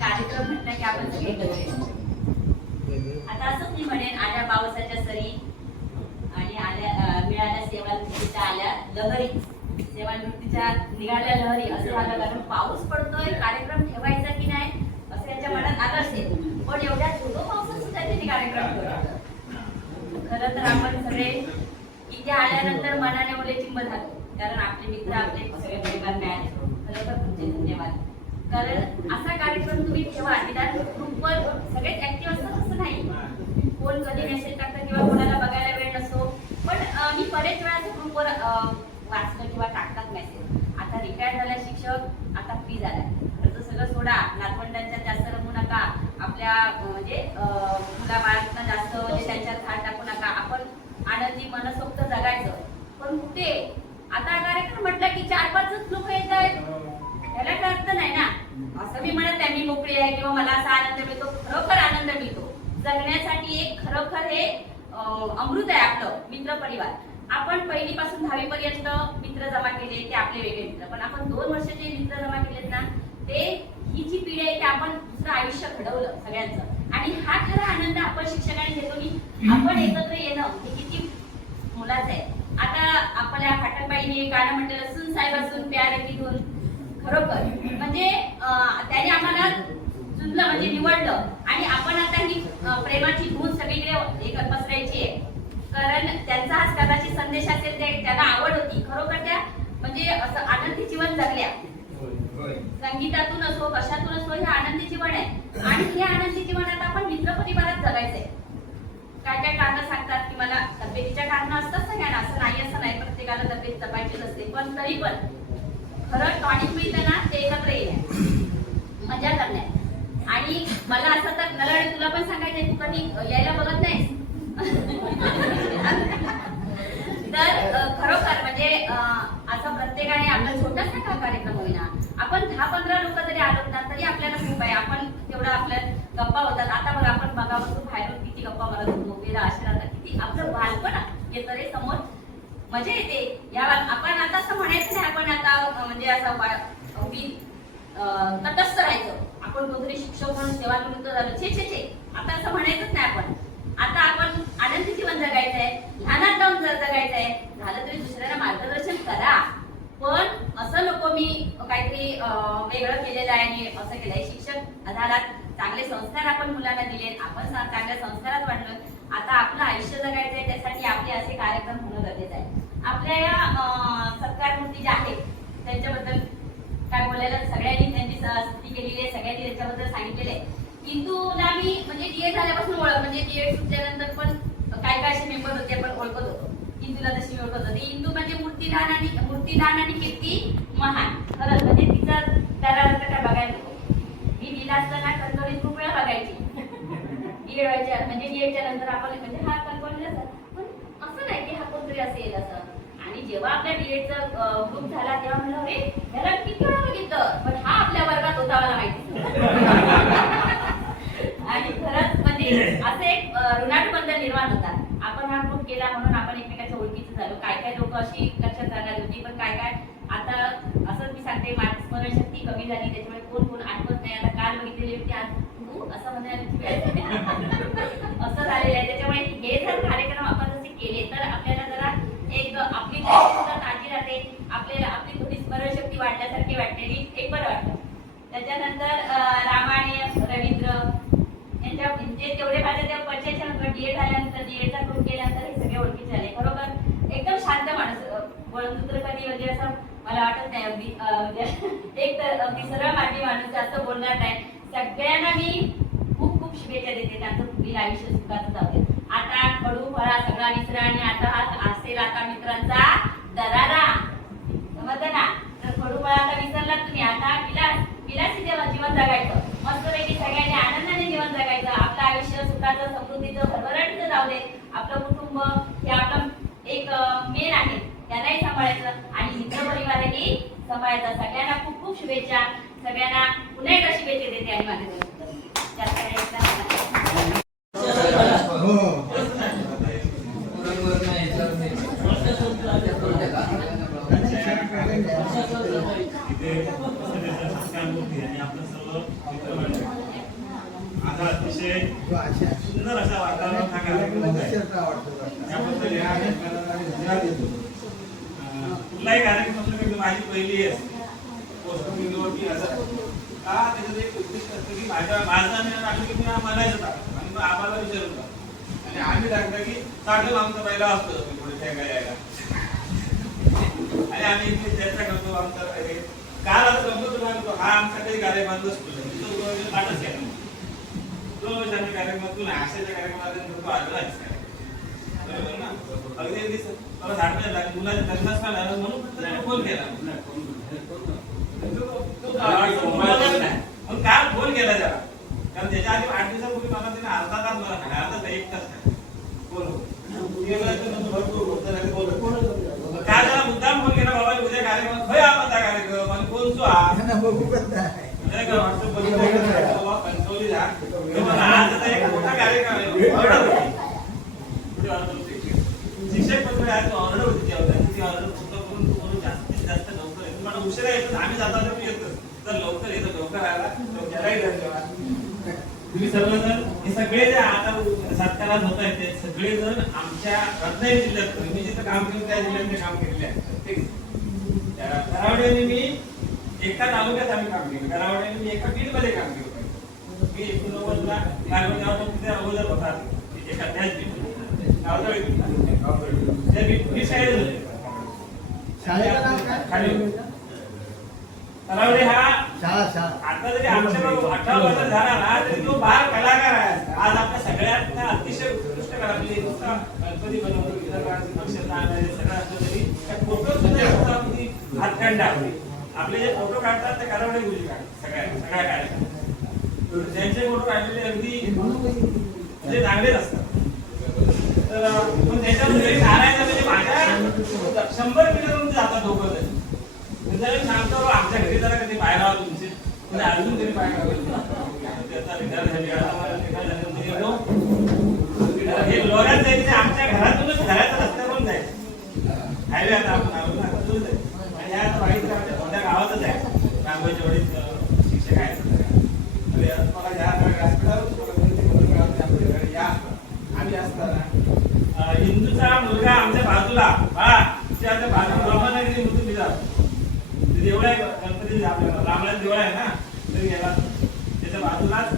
कार्यक्रम म्हटलं की आपण सगळे आता असंच मी म्हणेन, आल्या पावसाच्या सरी आणि आल्या मिळाल्या सेवानिवृत्तीच्या आल्या लहरी, सेवानिवृत्ती तिच्या निघाल्या लहरी असं झालं, कारण पाऊस पडतोय, कार्यक्रम ठेवायचा की नाही असं त्यांच्या मनात आलं असेल, पण एवढ्या धुडो पावसात सुद्धा त्यांनी कार्यक्रम ठेवला. खरं तर आपण सगळे इथे आल्यानंतर मनाने ओले चिंब झालो, कारण आपले मित्र आपले सगळे परिवार मिळाले. खरं तर तुमचे धन्यवाद. कारण असा कार्यक्रम तुम्ही ठेवा, निदान ग्रुपवर सगळेच ऍक्टिव्ह असतात असं नाही, कोण कधी मेसेज टाकतं किंवा कोणाला बघायला वेळ नसतो, पण मी बरेच वेळा ग्रुपवर वाचलं किंवा टाकतात मेसेज. आता रिटायर झाल्या शिक्षक, आता फ्री झालाय, तर सगळं सोडा, नातवंडांच्या जास्त रमू नका, आपल्या म्हणजे मुला बाळांना जास्त म्हणजे त्यांच्यात हात टाकू नका, आपण आनंदी मनसोक्त जगायचं. पण कुठे आता कार्यक्रम म्हटलं की 4-5 लोक येत आहेत, त्याला काय अर्थ नाही ना. असं मी म्हणत नाही मी मोकळी आहे किंवा मला असा आनंद मिळतो, खरोखर आनंद मिळतो. जगण्यासाठी एक खरोखर हे अमृत आहे आपलं मित्र परिवार. आपण 1ली पासून 10वी पर्यंत मित्र जमा केले, ते आपले वेगळे मित्र, पण आपण 2 वर्षाचे मित्र जमा केलेत ना, ते ही जी पिढी आहे ते आपण दुसरं आयुष्य घडवलं सगळ्यांचं. आणि हा खरा आनंद आपण शिक्षकांनी घेतो की आपण एकत्र येणं हे किती मुलाचं आहे. आता आपल्या फाटकबाईने गाणं म्हटलेलं सुन साहेब असून प्यार की धून, खरोखर म्हणजे त्याने आम्हाला चुनलं म्हणजे निवडलं, आणि आपण आता ही प्रेमाची धून सगळीकडे एक पसरायची आहे. कारण त्यांचा हा कदाचित संदेश असेल, त्याला आवड होती खरोखर, त्या म्हणजे असं आनंदी जीवन जगल्या. संगीतातून असो कशातून असो हे आनंदी जीवन आहे, आणि हे आनंदी जीवनात आपण मित्र परिवारात जगायचंय. काय काय कारणं सांगतात की मला तब्येतीच्या कारणं असतात सगळ्यांना, असं नाही, प्रत्येकाला तब्येत जपायचीच असते, पण तरी पण खरं टॉनिक मिळतं ना ते एकत्र येण्यात, मजा करण्यात. आणि मला असं तर नलाडे तुला पण सांगायचंय, तू कधी यायला बघत नाहीस तर खरोखर म्हणजे असं प्रत्येकाने आपला छोटासा का कार्यक्रम होईना, आपण 10-15 लोक जरी आलो ना तरी आपल्याला खूप आहे. आपण तेवढं आपल्या गप्पा होतात. आता बघा आपण बघावं बाहेरून किती गप्पा मारत होतो, वेळा आश्रमात किती आपलं बालपण येतं रे समोर, मजा येते. या आपण आता असं म्हणायचं नाही आपण आता म्हणजे असं अगदी तटस्थ राहायचं, आपण कोणतरी शिक्षक म्हणून सेवानिवृत्त झालं छे, आता असं म्हणायचंच नाही. आपण आता आपण आनंदी जीवन जगायचं आहे, ध्यानात जाऊन जगायचं आहे, झालं तरी दुसऱ्याला मार्गदर्शन करा, पण असं नको मी काहीतरी वेगळं केलेलं आहे आणि असं केलंय. शिक्षक झालात, चांगले संस्कार आपण मुलांना दिलेत, आपण चांगल्या संस्कारात वाढलोय. आता आपलं आयुष्य जगायचंय, त्यासाठी आपले असे कार्यक्रम होणं गरजेचं आहे. आपल्या या सत्कार मूर्ती ज्या आहेत त्यांच्याबद्दल काय बोलायला, सगळ्यांनी त्यांची स्तुती केलेली आहे, सगळ्यांनी त्याच्याबद्दल सांगितलेले आहे. इंदूला मी म्हणजे डीएड झाल्यापासून ओळख, म्हणजे डीएड सुटल्यानंतर पण काय काय असे मेंबर होते आपण ओळखत होतो. इंदूला तशी मी ओळखत होते. इंदू म्हणजे मूर्तीदान आणि कीर्ती महान. खरंच म्हणजे तिचा दरार काय बघायला नको. मी दिला असताना कणकवलीत खूप वेळा बघायची डीएड व्हायच्या, म्हणजे डीएडच्या नंतर आपण म्हणजे हा कणकवलीला पण असं नाही की हा कोणतरी असेल असं. आणि जेव्हा आपल्या डीएडचा ग्रुप झाला तेव्हा म्हणलं अरे याला किती वेळा बघितलं, पण हा आपल्या वर्गात होता मला माहिती. आणि खरंच म्हणजे असं एक ऋणाटू बंधन निर्माण होता. आपण हा ग्रुप केला म्हणून आपण एकमेकाच्या ओळखीचं झालो. काय काय लोक अशी लक्षात राहणार होती, पण काय काय आता असंच मी सांगते स्मरणशक्ती कमी झाली, त्याच्यामुळे कोण आठवत नाही. आता काल बघितलेली व्यक्ती आज तू असं म्हणण्याची असं झालेलं आहे. त्याच्यामुळे हे जर कार्यक्रम आपण जसे केले तर आपल्याला जरा एक आपली सुद्धा ताजी राहते, आपल्याला आपली थोडी स्मरणशक्ती वाढल्यासारखी वाटलेली एक बरं वाटतं. त्याच्यानंतर रामा आणि रवींद्र यांच्या म्हणजे तेवढे माझ्या त्या परिचयाच्या नंतर डीएड झाल्यानंतर डीएडचा ग्रुप केल्यानंतर हे सगळे ओळखीचे झाले. खरोखर एकदम शांत माणूस, वळून तर कधी म्हणजे असं मला वाटत नाही अगदी म्हणजे एक तर अगदी सरळ मार्गी माणूस, जास्त बोलणार नाही. सगळ्यांना मी खूप खूप शुभेच्छा देते, त्यांचं पुढील आयुष्य सुखाचं जाऊ दे. आता कडू फळा सगळा विसरा आणि आता हा असेल आता मित्रांचा दरारा, समजलं ना. तर कडू फळा आता विसरलात तुम्ही, आता विलासी जीवन जगायचं, मस्तपैकी सगळ्यांनी आनंदाने जीवन जगायचं. आपलं आयुष्य सुखाचं समृद्धीचं भरभराटीचं जाऊ दे. आपलं कुटुंब हे आपलं एक मेन आहे, त्यांनाही सांभाळायचं आणि मित्र परिवारही सांभाळायचा. सगळ्यांना खूप खूप शुभेच्छा. सगळ्यांना पुन्हा एकदा शुभेच्छा देते आणि माझ्या आता अतिशय सुंदर अशा वातावरणात हा कार्यक्रम होत आहे. त्याबद्दल या कुठलाही कार्यक्रम असला की माझी पहिली असते पोस्ट बिंदूवरती असं का त्याच्यात एक उद्दिष्ट असतं की माझं टाकलं की मी म्हणायचं टाकतो आणि मग आम्हाला विचारून टाकतो आणि आम्ही टाकलं की साठं आमचा पहिला असतो पुढे ठेका यायला आणि आम्ही इथे चर्चा करतो आमचा काल आता गमतो लागतो हा आमचा काही कार्यक्रम असतो पाठच केला तो आम्ही कार्यक्रमातून आशाच्या कार्यक्रमात आलेला बरोबर ना अगदी मला झाडण्यात लागली मुलाच्या लग्नास का लागलं म्हणून फोन केला मग काल फोन केला त्याला कारण त्याच्या आधी 8 दिवसापूर्वी मला त्याने अर्धा तास मला खाल्ला अर्धा तास 1 तास बोल काय त्याला मुद्दाम फोन केला बाबा उद्या कार्यक्रम खय आला कार्यक्रम आणि कोण जो कंट्रोली आज एक मोठा कार्यक्रम शिक्षक पत्र आहे ऑर्डर होती ती ऑर्डर पूर्ण करून तुम्हाला जास्तीत जास्त लवकर येतो मला उशिरा येतो आम्ही जाता तर येतो तर लवकर येतो लवकर आला त्यालाही धन्यवाद तुम्ही सर्वजण हे सगळे जे आता सत्कारात होत आहेत ते सगळेजण आमच्या रत्नागिरी जिल्ह्यात मी जिथं काम केलं त्या जिल्ह्यात काम केलेले आहे करावड्याने मी एका तालुक्यात आम्ही काम केलं करावड्याने मी एका बीडमध्ये काम केलं मी 89 ला लागलो तिथे अगोदर होता एका त्याच आता जरी आमच्या 18 वर्ष झाला ना तरी तो बाल कलाकार आहे आज आपल्या सगळ्यात अतिशय उत्कृष्ट कला म्हणजे गणपती बनवतो सगळं असलं तरी फोटो सुद्धा हातखंड आपले जे फोटो काढतात ते करावडे गुरुजी काढतात सगळ्या कार्यक्रम ज्यांचे फोटो काढलेले अगदी म्हणजे चांगलेच असतात तर पण त्याच्यामध्ये सांगायचं म्हणजे माझ्या 100 किलोमीटर जातात दोघं जरी सांगतो आमच्या घरी जरा कधी पाहायला आलो तुमचे म्हणजे अजून तरी पाहायला हे लोऱ्यात जायचे आमच्या घरातूनच घराचा रस्ता पण जायचं हायवे आता आपण आलो ना आणि या आता बाईक मोठ्या गावातच आहे रांगोळीच्या वडील शिक्षक आहेत मला या आम्ही असताना हिंदूचा मुलगा आमच्या बाजूला बाजूला ब्रह्मनगरी मृत्यू दिला देवळ आहे गणपती आपल्या रामला देवळ आहे ना तरी गेला त्याच्या बाजूलाच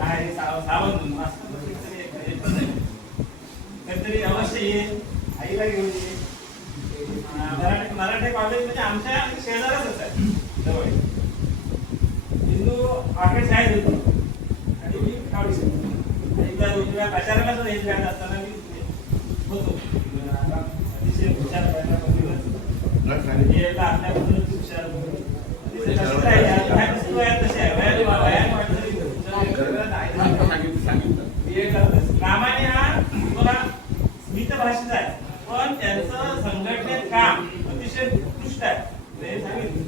आहे सावंत कधीतरी अवश्य ये आईला घेऊन ये मराठी कॉलेज म्हणजे आमच्या शेजारच आहे जवळ हिंदू आकडे शाळेत होतो आणि मी कावडी आणि प्रचाराला सुद्धा एक गाणं असताना मी होतो अतिशय हुशार आपल्याबद्दल हुशार रामाने हा तुम्हाला स्मित भाषेचा आहे पण त्यांचं संघटनेत काम अतिशय उत्कृष्ट आहे सांगितलं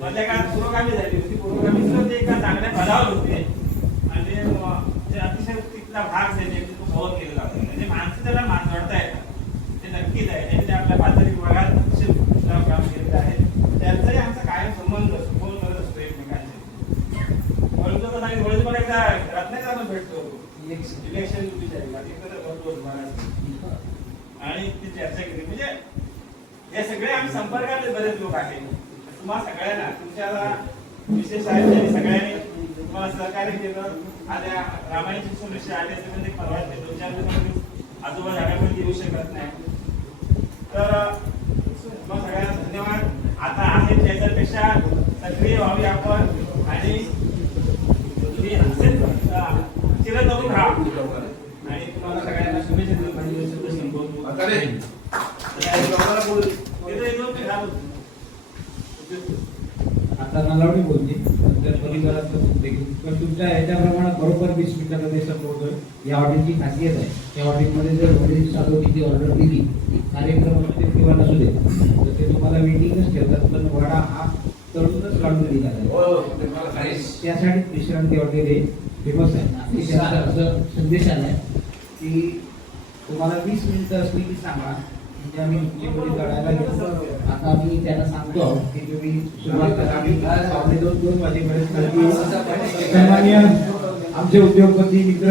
माझ्या काळात पुरोगामी झाली होती पुरोगामी ते एका चांगल्या पदावर होते आणि अतिशय तिथला भाग त्यांनी कव्हर केलेला होता म्हणजे माणसं त्याला जोडता येतात ते नक्कीच आहे त्यांनी आपल्या पातळी विभागात अतिशय काम केलेलं आहे त्यांचाही आमचा कायम संबंध फोन करत असतो एकमेकांचे म्हणून तर सांगितलं वळून मला एकदा रत्नागिरीला भेटतो इलेक्शन आणि ती चर्चा केली म्हणजे हे सगळे आम्ही संपर्कात बरेच लोक आहेत तुम्हाला सगळ्यांना तुमच्याला विशेष आहे सगळ्यांनी तुम्हाला सहकार्य केलं आता रामायणची समस्या आली असेल म्हणजे परवाच 2-4 दिवसांनी आजोबा झाडामध्ये येऊ शकत नाही तर मग सगळ्यांना धन्यवाद आता आहे त्याच्यापेक्षा सक्रिय व्हावी आपण आणि तुम्ही असेच चिरंतन राहा आणि तुम्हाला सगळ्यांना शुभेच्छा देतो आता नलावडी बोलते तर परिवाराचं देखील पण तुमच्या ह्याच्याप्रमाणे बरोबर 20 मिनिटामध्ये संपवतोय या हॉटेलची खासियत आहे त्या हॉटेलमध्ये जर वडील साधवटीची ऑर्डर दिली कार्यक्रम असू दे किंवा नसू दे तर ते तुम्हाला वेटिंगच ठेवतात पण वडा हा तळूनच काढून दिला आहे त्यासाठी विश्रांती हॉटेल हे फेमस आहे त्याचा असं संदेश आलाय की तुम्हाला 20 मिनिटं असली की सांगा म्हणजे आम्ही चिंबोरी काढायला घेतो आता आम्ही त्यांना सांगतो की तुम्ही सुरुवात करा आम्ही 2:30 वाजेपर्यंत सन्माननीय आमचे उद्योगपती मित्र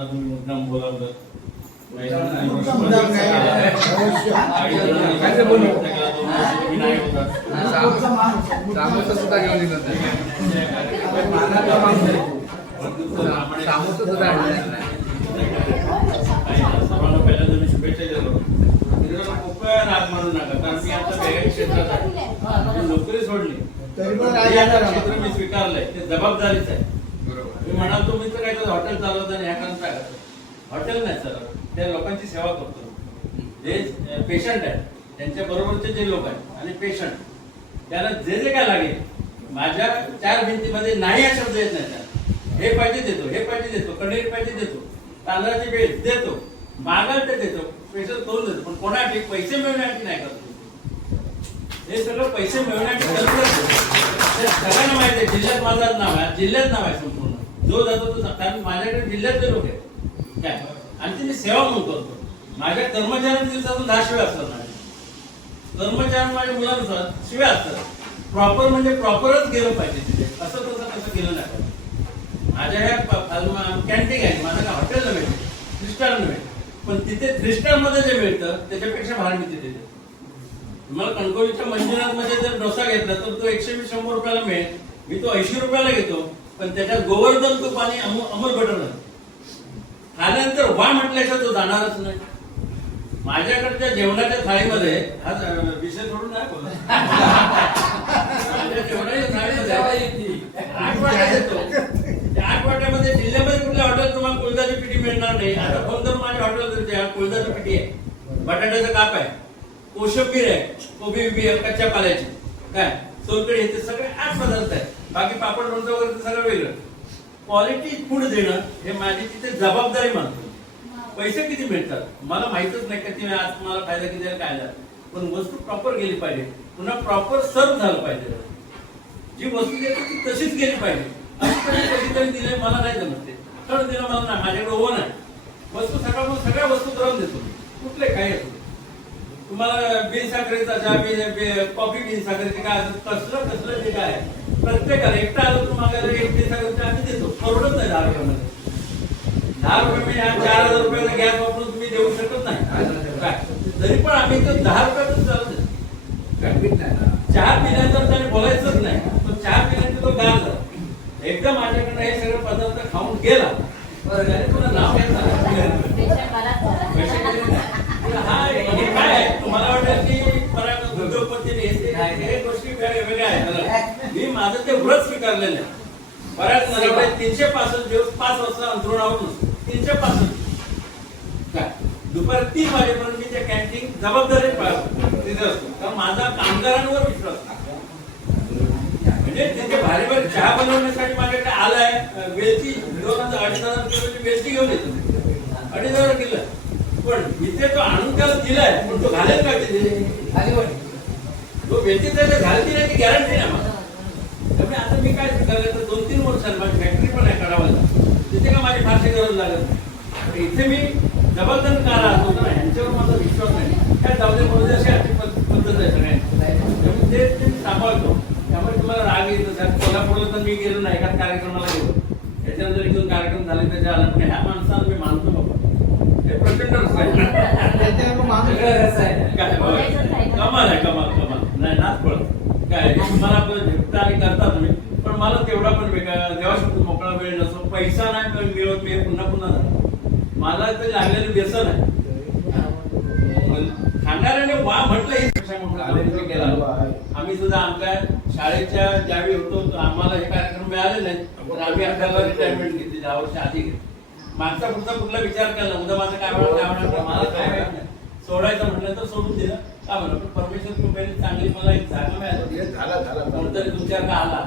मला तुम्ही मुद्दाम बोलावलं मुद्दाम काय? काय बोलू? मी नाही होता सामोसा सुद्धा घेऊन दिलं सामोसा सुद्धा आणलं सर्वांना पहिल्यांदा मी शुभेच्छा देतो. मित्रांनो, खूप वेळा राग मानू नका, कारण मी आता वेगळ्या क्षेत्रात आहे. मी नोकरी सोडली, तरी पण हे आता क्षेत्र मी स्वीकारलंय, ते जबाबदारीच आहे. बरोबर. मी म्हणाल तुम्ही तर काहीतरी हॉटेल चालवता आणि ह्या कारण काय करता? हॉटेल नाही चालवत, त्या लोकांची सेवा करतो. जे पेशंट आहेत त्यांच्या बरोबरचे जे लोक आहेत आणि पेशंट त्याला जे जे काय लागेल, माझ्या 4 भिंतीमध्ये नाही हा शब्द येत नाही त्याला. हे पाहिजे देतो, हे पाहिजे देतो, कणीर पाहिजे देतो, तांदळाची बेल देतो, मागाल ते देतो, स्पेशल करून देतो. पण कोणासाठी? पैसे मिळवण्यासाठी नाही करतो. हे सगळं पैसे मिळवण्यासाठी सगळ्यांना माहिती आहे. जिल्ह्यात माझं नाव आहे, जिल्ह्यात नाव आहे संपूर्ण. जो जातो तो, कारण माझ्याकडे जिल्ह्यातले लोक आहेत काय, आणि ती मी सेवा म्हणून करतो. माझ्या कर्मचाऱ्यांच्या दिवसातून 10 शिव्या असतात. माझ्या कर्मचाऱ्यांना, माझ्या मुलांनुसार शिव्या असतात. प्रॉपर म्हणजे प्रॉपरच गेलं पाहिजे तिथे, असं तसं गेलं नाही. माझ्या ह्या कॅन्टीन आहे, माझं काय हॉटेल नव्हे, 3 स्टार नव्हे, पण तिथे 3 स्टार मध्ये जे मिळतं त्याच्यापेक्षा भारी मी तिथे देतो. तुम्हाला कणकवलीच्या मंजुनाथ मध्ये जर डोसा घेतला तर तो 120-100 रुपयाला मिळेल. मी तो 80 रुपयाला घेतो, पण त्याच्यात गोवर्धन तूप आणि अमूल बटर नाही. खाल्यानंतर वा म्हटल्याशिवाय तो जाणारच नाही. माझ्याकडच्या जेवणाच्या थाळीमध्ये हा विषय सोडून नाही बोलला. माझ्या जेवणाच्या थाळीमध्ये 8 वाट्या देतो. त्या 8 वाट्यामध्ये जिल्ह्यामध्ये कुठल्या हॉटेल तुम्हाला कुळदाची पिठी मिळणार नाही. आता फोन करून माझ्या हॉटेल कुळदाची पिठी आहे, बटाट्याचा काप आहे, कोशिंबीर आहे, कोबी बिबी आहे कच्च्या पाल्याची, काय सोलकढी, हे सगळे 8 पदार्थ आहेत. बाकी पापड लोणचं वगैरे ते सगळं वेगळं. क्वालिटी फूड देणं हे माझी तिथे जबाबदारी मानतो. पैसे किती मिळतात मला माहितच नाही, का तुम्ही आज तुम्हाला फायदा किती आहे काय झाला, पण वस्तू प्रॉपर गेली पाहिजे, पुन्हा प्रॉपर सर्व झालं पाहिजे. जी वस्तू देते ती तशीच गेली पाहिजे. कधीतरी दिले मला नाही जमत, ते खरं दिलं मला नाही. माझ्याकडे ओव्हन आहे, वस्तू सकाळपासून सगळ्या वस्तू करून देतो. कुठले काही असतो, तुम्हाला बिन साखरेचा चहा, कॉफी बिन साखरेची काय असं कसलं जे काय प्रत्येकाला एकटा आलं तर मागायला 1 बिन साखरेचा आम्ही देतो. परवडत नाही 10 रुपयामध्ये. 10 रुपये मी 4,000 रुपयाचा गॅस वापरून तुम्ही देऊ शकत नाही काय, तरी पण आम्ही तर 10 रुपयातच चालत चहा पिण्याचं त्याने बोलायचंच नाही. पण चहा पिण्याचं तो गार झाला. एकदा माझ्याकडे हे सगळे पदार्थ खाऊन गेला, तुला नाव हा हे काय आहे, तुम्हाला वाटेल की परत उद्योगपतीने हे गोष्टी वेगवेगळ्या आहेत. मी माझं ते व्रत स्वीकारलेलं आहे. बऱ्याच नरावडे 365 दिवस 5 वाजता अंतरुणावर नसतो. 365 काय दुपारी 3 वाजेपर्यंत मी त्या कॅन्टीन जबाबदारी तिथे असतो, कारण माझा कामगारांवर विश्वास म्हणजे तिथे भारी भारी चहा बनवण्यासाठी माझ्याकडे आलाय. वेलची 2,000-2,500 किलोची वेलची घेऊन येतो, 2,500 किलो. पण इथे तो आणून त्याला दिलाय, पण तो घालेल का तिथे? तो वेलची त्याच्या घालती नाही, गॅरंटी नाही मला. त्यामुळे आता मी काय स्वीकारलं तर 2-3 वर्षांनी माझी फॅक्टरी पण आहे कडावाला, तिथे का माझी फारशी गरज लागत नाही. इथे मी जबाबदार का राहतो ना, ह्यांच्यावर माझा विश्वास नाही. काय जाऊ म्हणून अशी आर्थिक पद्धत आहे सगळ्यांची, त्यामुळे ते सांभाळतो. त्यामुळे तुम्हाला राग येत असेल. कोल्हापूरला तर मी गेलो नाही, एका कार्यक्रमाला गेलो, त्याच्यानंतर 1-2 कार्यक्रम झाले त्याच्या आला. पण ह्या माणसाला मी मानतो बाबा, हे प्रचंड रस आहे, कमाल आहे, कमाल नाही नाच पडत काय. तुम्हाला आपलं झेपता आणि करता तुम्ही, पण मला तेवढा पण देवाशी मोकळा वेळ नसतो. पैसा नाही मिळत मी पुन्हा पुन्हा मला ते लागलेलं व्यसन आहे. खाणाऱ्याने वा म्हटलं ही केला. आम्ही सुद्धा आमच्या शाळेच्या ज्यावेळी होतो आम्हाला हे कार्यक्रम मिळाले नाही, पण आम्ही आपल्याला रिटायरमेंट घेतली 10 वर्ष आधी घेतली. मागचा पुढचा कुठला विचार केला, उद्या माझं काय म्हणणार मला काय माहित नाही. सोडायचं म्हटलं तर सोडून दिलं का म्हणलं, पण परमेश्वर कृपेने चांगली मला एक जागा मिळाली. कोणतरी तुमच्या का आला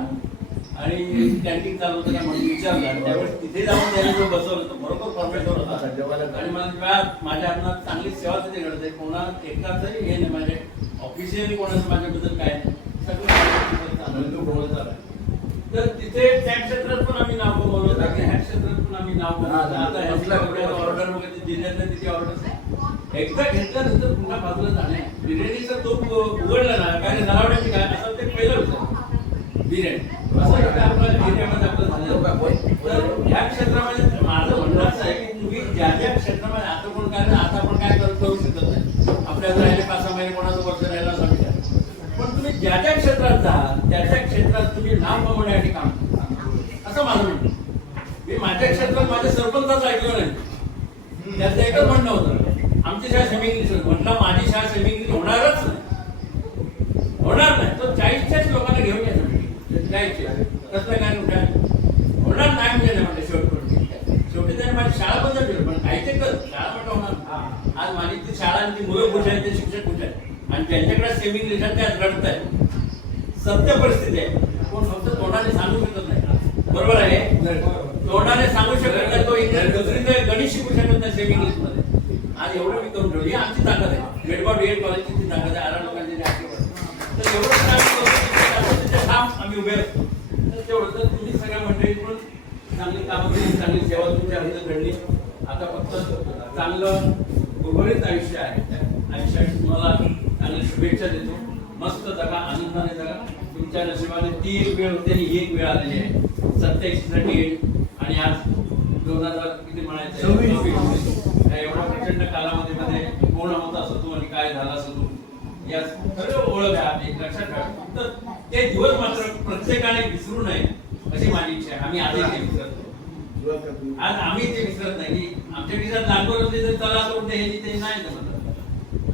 आणि कॅन्टीन चालवतं का म्हणून विचारलं, त्यावेळेस तिथे जाऊन त्यांनी जो बसवलं तो बरोबर परमेश्वर होता. आणि मला माझ्या हातात चांगली सेवा तिथे घडते. कोणा एकाचही हे नाही, माझे ऑफिशियली कोणाचं माझ्याबद्दल काय तर तिथे त्या क्षेत्रात पण आम्ही नाव कमवलं, ह्या क्षेत्रात पण आम्ही नाव कमवलं. आता ऑर्डर वगैरे जिल्ह्यातल्या तिथे ऑर्डर एकदा घेतल्यानंतर पुन्हा बाजूला जाणे. बिर्याणीचा तोप उघडला ना काय नरावड्याची काय असं ते पहिलं होतं बिर्याणी, असं आपल्या एरियामध्ये आपलं झालं. तर ह्या क्षेत्रामध्ये त्याच्यामध्ये माझं म्हणणं असं आहे की तुम्ही ज्या ज्या क्षेत्रामध्ये आता आपण काय करू शकत नाही. आपल्याला राहिले 5-6 महिने कोणाचं वर्ष राहिला असं विचार. पण तुम्ही ज्या ज्या क्षेत्रात जा त्या त्या क्षेत्रात तुम्ही नाम कमवण्यासाठी काम करा, असं माझं म्हणणं. मी माझ्या क्षेत्रात माझ्या सरपंचाचं ऐकलं नाही. त्याचं एकच म्हणणं होतं, आमची शाळा सेमी इंग्लिश होती. म्हटलं माझी शाळा सेमी इंग्लिश होणारच नाही, होणार नाही. तो 40च्याच लोकांना घेऊन यायचं म्हणजे 40चे कसलं काय होणार नाही म्हणजे नाही म्हटलं. शेवटी त्याने माझी शाळा बंद ठेवली. पण काही ते कर शाळा म्हटलं होणार. आज माझी ती शाळा आणि ती मुलं खुश आहेत, ते शिक्षक खुश आहेत आणि त्यांच्याकडे सेमी इंग्लिश त्यात रडत आहे. सत्य परिस्थिती आहे. कोण फक्त तोंडाने सांगू शकत नाही, बरोबर आहे. तोंडाने सांगू शकत नाही तो इंग्लिश दुसरीकडे गणित शिकू शकत नाही सेमी इंग्लिश मध्ये. आज एवढं मी करून ठेवली. आमची ताकद आहे. मेडगाव DED कॉलेजची ती ताकद आहे. 11 लोकांची तर एवढं आम्ही उभे असतो. तर तेवढं तर तुम्ही सगळ्या मंडळी पण चांगली कामं केली, चांगली सेवा तुमच्या हातात घडली. आता फक्त चांगलं उर्वरित आयुष्य आहे. आयुष्यात तुम्हाला चांगली शुभेच्छा देतो. मस्त जगा, आनंदाने जगा. तुमच्या नशिबाने ती एक वेळ होती आणि ही एक वेळ आलेली आहे. 27ला DED आणि आज 2000 किती म्हणायचं 26 एवढा प्रचंड कालावधीमध्ये कोण होता असं तू आणि काय झाला असं तू या सर्व ओळख आहे आपली, लक्षात ठेवा. तर ते दिवस मात्र प्रत्येकाने विसरू नये अशी माझी इच्छा आहे. आम्ही आजही ते विसरतो. आज आम्ही ते विसरत नाही की आमच्या खिशात लागवड होते तर चला करून ते हे नाही जमत.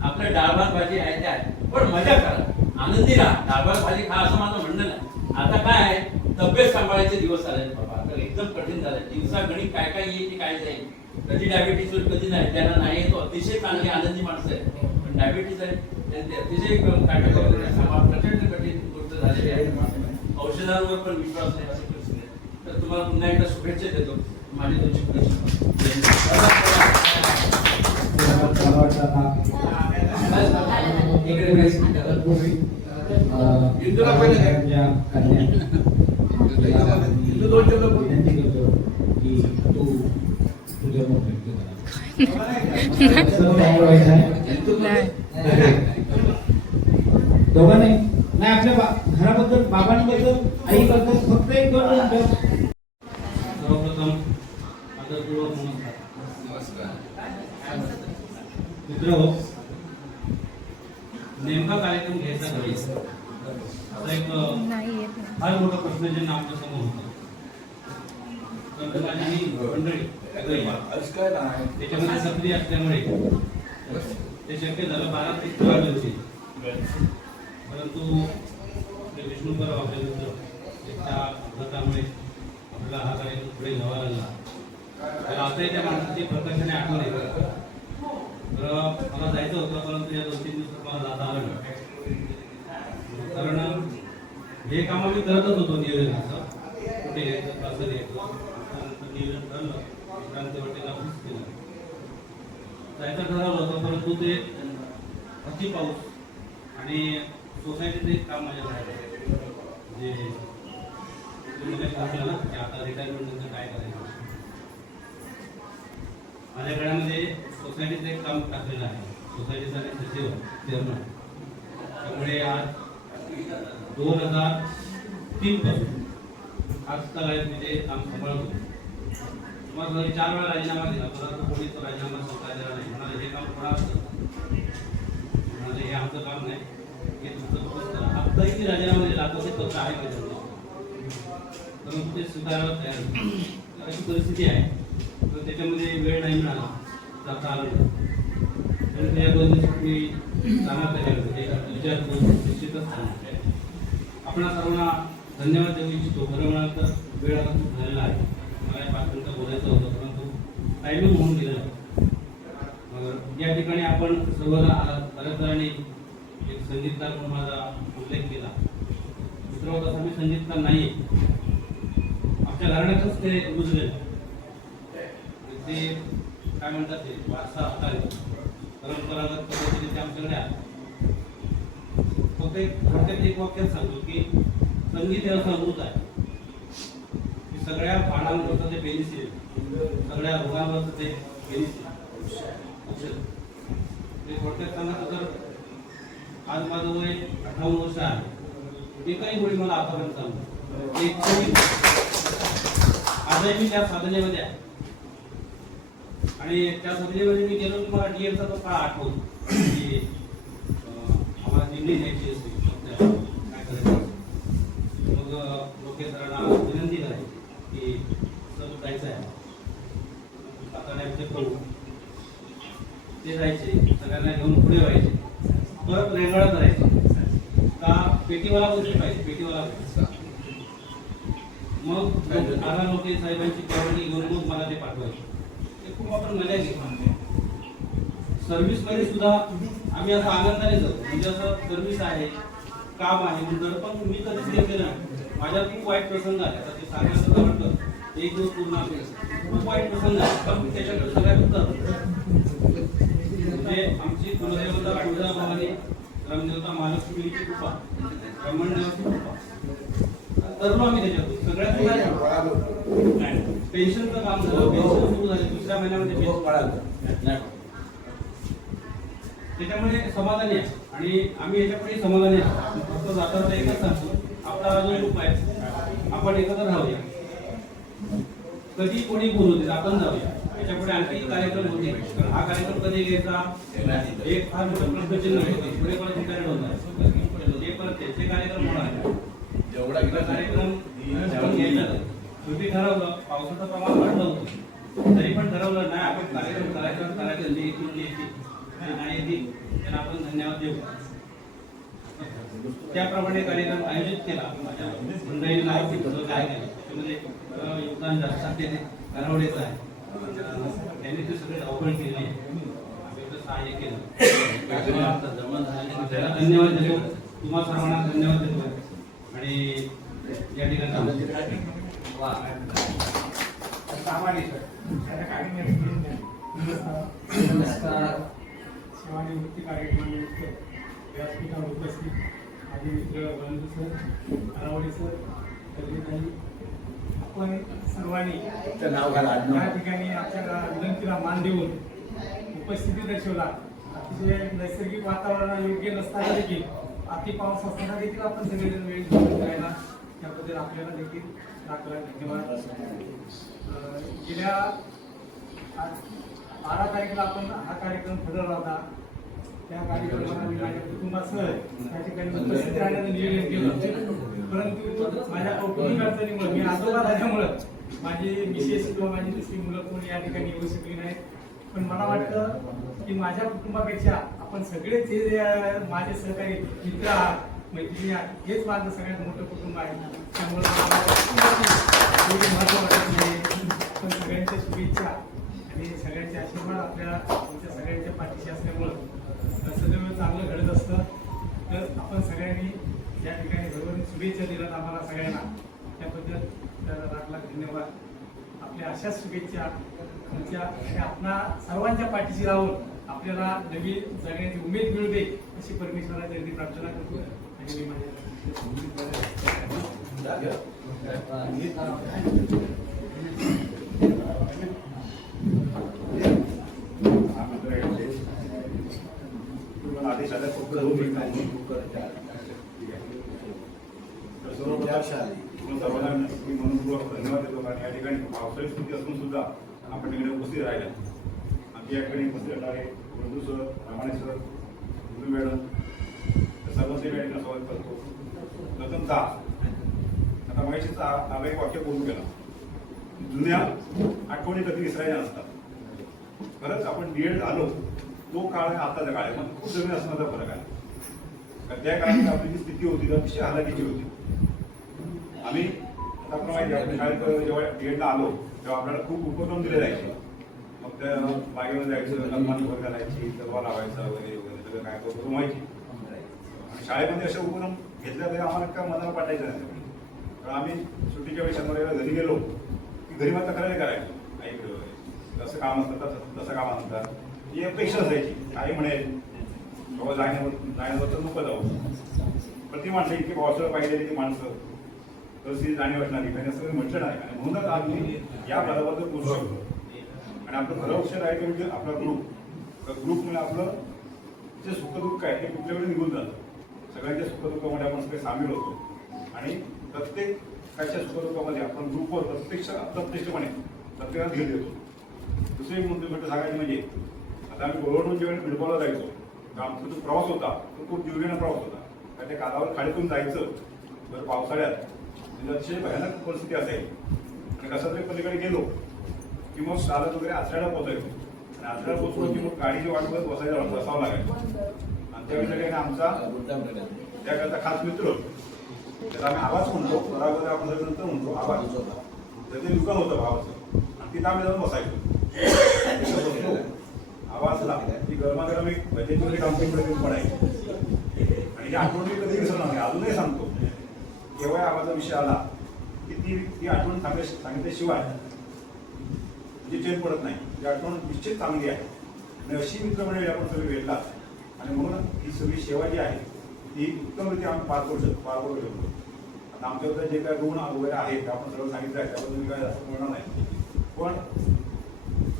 आपलं डाळ भात भाजी आहे ते आहे, पण मजा करा, आनंदी राहा. डाळ भात भाजी खा असं माझं म्हणणं नाही. आता काय आहे, तब्येत सांभाळायचे दिवस आले बाबा. आता एकदम कठीण झालंय. दिवसा गणित काय काय येईल काय जाईल. कधी डायबिटीस होईल कधी नाही. त्यांना नाही येतो. अतिशय चांगली आनंदी माणसं आहे, पण डायबिटीस आहे त्यांचे अतिशय प्रचंड कठीण गोष्ट झालेली आहे. औषधांवर पण विश्वास नाही अशी परिस्थिती आहे. तर तुम्हाला पुन्हा एकदा शुभेच्छा देतो. माझी तुमची इंदूला पहिल्या कन्या इंदू 2 शब्द विनंती करतो की तू तुझं मत व्यक्त दोघं नाही आपल्या घराबद्दल, बाबांबद्दल, आईबद्दल फक्त एक दोन मिनिटं. सर्वप्रथम आदरपूर्वक नमस्कार. मित्र नेमका कार्यक्रम घ्यायचा घरी असा एक फार मोठा प्रश्नचिन्ह आपल्या समोर होता. मंडळी त्याच्यामध्ये सक्रिय असल्यामुळे ते शक्य झालं 12 ते 13 दिवशी. परंतु विष्णूकर आपल्यानंतर त्याच्या अपघातामुळे आपल्याला हा कार्यक्रम पुढे घ्यावा लागला. तर आताही त्या माणसाची प्रकर्षाने आठवण येते. तर मला जायचं होतं, परंतु या 2-3 दिवसात मला जाता आलं नाही. कारण हे काम आम्ही करतच होतो नियोजनाचं, कुठे घ्यायचं कसं घ्यायचं नियोजन ठरलं. विश्रांतीवाटेला फिक्स केलं, जायचं ठरवलं होतं. परंतु ते अति पाऊस आणि सोसायटीचं एक काम माझ्या राहिलं. जे तुम्ही म्हटलं ना की आता रिटायरमेंट नंतर काय करायचं. माझ्या गळ्यामध्ये सोसायटीचं एक काम टाकलेलं आहे. सोसायटीसाठी सचिव चेअरमन. त्यामुळे आज 2003 पासून आजकाल मी ते काम सांभाळतो. तुम्हाला 4 वेळा राजीनामा दिला, परंतु कोणीच राजीनामा स्वीकारलेला नाही. म्हणाले हे काम कोणा असतं, म्हणाले हे आमचं काम नाही, हे तुमचं फक्त करा. आत्ताही मी राजीनामा दिला, आता ते फक्त आहे पाहिजे, परंतु ते स्वीकारायला तयार नाही. अशी परिस्थिती आहे. तर त्याच्यामध्ये वेळ नाही मिळाला, जाता आलं नाही. तर या 2 दिवसात मी सांगत विचारतो निश्चितच सांगतो. आपणा सर्वांना धन्यवाद देऊ इच्छितो. खरं म्हणाल तर वेळ आता खूप झालेला आहे. मला 5 मिनिटं बोलायचं होतं, परंतु टायमिंग म्हणून दिलेलं आहे. या ठिकाणी आपण सर्वांना बऱ्याच जणांनी एक संगीतकार म्हणून माझा उल्लेख केला. मित्र तसा मी संगीतकार नाही. आमच्या घराण्यातच ते रुजलेलं. ते काय म्हणतात ते वारसा असतात, परंपरागत पद्धतीने ते आमच्याकडे आहे. फक्त एक वाक्यात सांगतो की संगीत हे असं अमृत आहे की सगळ्या पाडांवरचं ते पेनिसिलिन, सगळ्या रोगांवरचं ते पेनिसिलिन औषध. ते थोडक्यात सांगायचं तर आज माझं वय 58 वर्ष आहे. एकही गोळी मला आतापर्यंत सांगतो. आजही मी त्या साधनेमध्ये आहे. आणि त्या सुविधेमध्ये मी गेलो की मला डीएमचा तो काळ आठवतो की आम्हाला दिंडी न्यायची असते काय करायचं. मग लोके सरांना विनंती करायची की सर जायचं आहे आता करू. ते जायचे सगळ्यांना घेऊन पुढे व्हायचे. परत रेंगाळत राहायचे का पेटीवाला गोष्टी पाहिजे पेटीवाला मग आला लोके साहेबांची कॉमेडी घेऊन मग मला ते पाठवायचे. ते खूप आपण मजा घेतो. सर्व्हिस मध्ये सुद्धा आम्ही असं आनंदाने जातो म्हणजे असं सर्व्हिस आहे काम आहे म्हणून. पण मी कधीच हे केलं नाही. माझ्या खूप वाईट प्रसंग आले आता ते सांगायचं म्हटलं एक दिवस पूर्ण खूप वाईट प्रसंग आहे पण मी त्याच्याकडे सगळ्यात उत्तर म्हणजे आमची कुलदेवता तुळजाभवानी रामदेवता महालक्ष्मीची कृपा ब्रह्मणदेवाची कृपा तरलो आम्ही त्याच्यातून सगळ्यात पेन्शनचं काम झालं. पेन्शन सुरू झाले दुसऱ्या महिन्यामध्ये पेन्शन त्याच्यामुळे समाधानी आहे आणि आम्ही याच्यापुढे समाधानी आहोत. फक्त जाताना एकच सांगतो आपला अजून रूप आहे आपण एकत्र राहूया. कधी कोणी बोलवते आपण जाऊया. याच्यापुढे आणखी कार्यक्रम होते कारण हा कार्यक्रम कधी घ्यायचा एक फार मोठं प्रश्नचिन्ह होते. पुढे परत इंटरनेट होणार ते परत ते कार्यक्रम होणार जेवढा कार्यक्रम घ्यायचा शेवटी ठरवलं पावसाचं प्रमाण वाढलं होतं तरी पण ठरवलं नाही आपण कार्यक्रम करायचं नाही येतील त्यांना आपण धन्यवाद देऊ. त्याप्रमाणे कार्यक्रम आयोजित केला. माझ्या मंडळींना काय केलं त्याच्यामध्ये योगदान जास्त गारवडेचं आहे. त्यांनी ते सगळे धावपळ केली आहे सहाय्य केलं त्याला धन्यवाद देतो. तुम्हा सर्वांना धन्यवाद देतो आणि या ठिकाणी सेवानिवृत्ती कार्यक्रमानिमित्त व्यासपीठावर उपस्थित माझे मित्र बंधू सर आरावडे सर तरी आपण सर्वांनी या ठिकाणी आपल्या विनंतीला मान देऊन उपस्थिती दर्शवला. अतिशय नैसर्गिक वातावरण योग्य नसताना देखील अति पाऊस असताना देखील आपण सगळेजण वेळ घेऊन करायला त्याबद्दल आपल्याला देखील दाखला धन्यवाद. गेल्या 12 तारखेला आपण हा कार्यक्रम ठरवला होता. त्या कार्यक्रमाला मी माझ्या कुटुंबासह त्या ठिकाणी उपस्थित राहण्याचं नियोजन केलं परंतु माझ्या कौटुंबिक अडचणीमुळे मी आजोबा झाल्यामुळं माझी मिसेस किंवा माझी दुसरी मुलं कोणी या ठिकाणी येऊ शकली नाहीत. पण मला वाटतं की माझ्या कुटुंबापेक्षा आपण सगळेच हे माझे सहकारी मित्र आहात मैत्रिणी आहात हेच माझं सगळ्यात मोठं कुटुंब आहे. त्यामुळे महत्व वाटत नाही. पण सगळ्यांच्या शुभेच्छा आणि सगळ्यांचे आशीर्वाद आपल्या तुमच्या सगळ्यांच्या पाठीशी असल्यामुळं सदैव चांगलं घडत असतं. तर आपण सगळ्यांनी या ठिकाणी भरभरून शुभेच्छा दिल्यात आम्हाला सगळ्यांना त्याबद्दल त्याला लाख लाख धन्यवाद. आपल्या अशाच शुभेच्छा तुमच्या आपणा सर्वांच्या पाठीशी राहून आपल्याला नवीन जगण्याची उमेद मिळू दे अशी परमेश्वराच्या अगदी प्रार्थना करतो आणि मी माझ्या आदेश आला फक्त 2 मिनिटांनी सर्वांना मनपूर्वक धन्यवाद देतो कारण या ठिकाणी पावसाळी स्थिती असून सुद्धा आपण तिकडे उपस्थित राहिले. आमच्या या ठिकाणी उपस्थित राहणारे बंधू सर रामाणे सर गुरु मॅडम सर्वांचे या ठिकाणी स्वागत करतो. प्रथमतः आता महेशचा हा एक वाक्य बोलून गेला जुन्या आठवणी कधी विसरायच्या नसतात. खरंच आपण बीएड झालो तो काळ आहे आताचा काळ आहे पण खूप जमीन असण्याचा फरक आहे. कारण त्या काळात आपली जी स्थिती होती अतिशय हालाकीची होती. आम्ही आता माहिती शाळेत जेव्हा बीएडला आलो तेव्हा आपल्याला खूप उपक्रम दिले जायचे. मग त्या बागेवर जायचं लग्नाची वर घालायची तलवार लावायचा वगैरे वगैरे सगळं काय उपक्रम व्हायची. आणि शाळेमध्ये असे उपक्रम घेतल्या तरी आम्हाला काय मनाला पाठायचं नाही. कारण आम्ही सुट्टीच्या वेळी शनिवारीला घरी गेलो की घरी मग तक्रारी करायचो आईकडे वगैरे तसं काम असतं तसं काम असतात ही अपेक्षा असायची. आई म्हणेल बाबा जाण्यावर तर नको जाऊ पण ती माणसं इतकी पावसाळा पाहिजे ती माणसं तशी जाणीव असणारी काही असं म्हटलं नाही. आणि म्हणूनच आम्ही या पदाबद्दल बोलू शकतो. आणि आपलं खरं अक्षर आहे की म्हणजे आपला ग्रुपमुळे आपलं जे सुखदुःख आहे ते कुठल्या वेळी निघून जातं. सगळ्यांच्या सुखदुःखामध्ये आपण सगळे सामील होतो आणि प्रत्येकाच्या सुखदुःखामध्ये आपण ग्रुपवर प्रत्यक्षपणे प्रत्येकाला धीर देतो. दुसरी गोष्ट सांगायची म्हणजे आता आम्ही गोरवडून जेव्हा बिडगावला जायचो तर आमचा जो प्रवास होता तो खूप जीवघेणा प्रवास होता. कारण त्या कालावर खाडीतून जायचं बरं पावसाळ्यात म्हणजे अतिशय भयानक परिस्थिती असायची. आणि कसं तरी पलीकडे गेलो की मग चालत वगैरे आचऱ्याला पोचायचो आणि आचऱ्याला पोचलो की मग गाडीची वाट बघत बसावं लागायचं. आणि त्यावेळेला आमचा त्याकरता खास मित्र त्याला आम्ही आवाज म्हणतो बराबर आपण नंतर म्हणतो आवाज तर ते दुकान होतं भावाचं आणि तिथं आम्ही जाऊन बसायचो. आवाजला ती गरमागरम एक भजीची कंपनीकडे पडायची आणि आठवण मी कधी विसरणार नाही. अजूनही सांगतो केव्हा आवाजा विषय आला की ती आठवण सांगितल्याशिवाय म्हणजे चेन पडत नाही. ती आठवण निश्चित चांगली आहे आणि अशी मित्रमंडळी आपण सगळी भेटलात आणि म्हणून ही सगळी सेवा जी आहे ती उत्तमरित्या आम्ही पार करू शकतो. आता आमच्याबद्दल जे काही गुण वगैरे आहेत ते आपण सगळं सांगितलं आहे त्याबद्दल मी काय जास्त बोलणार नाही. पण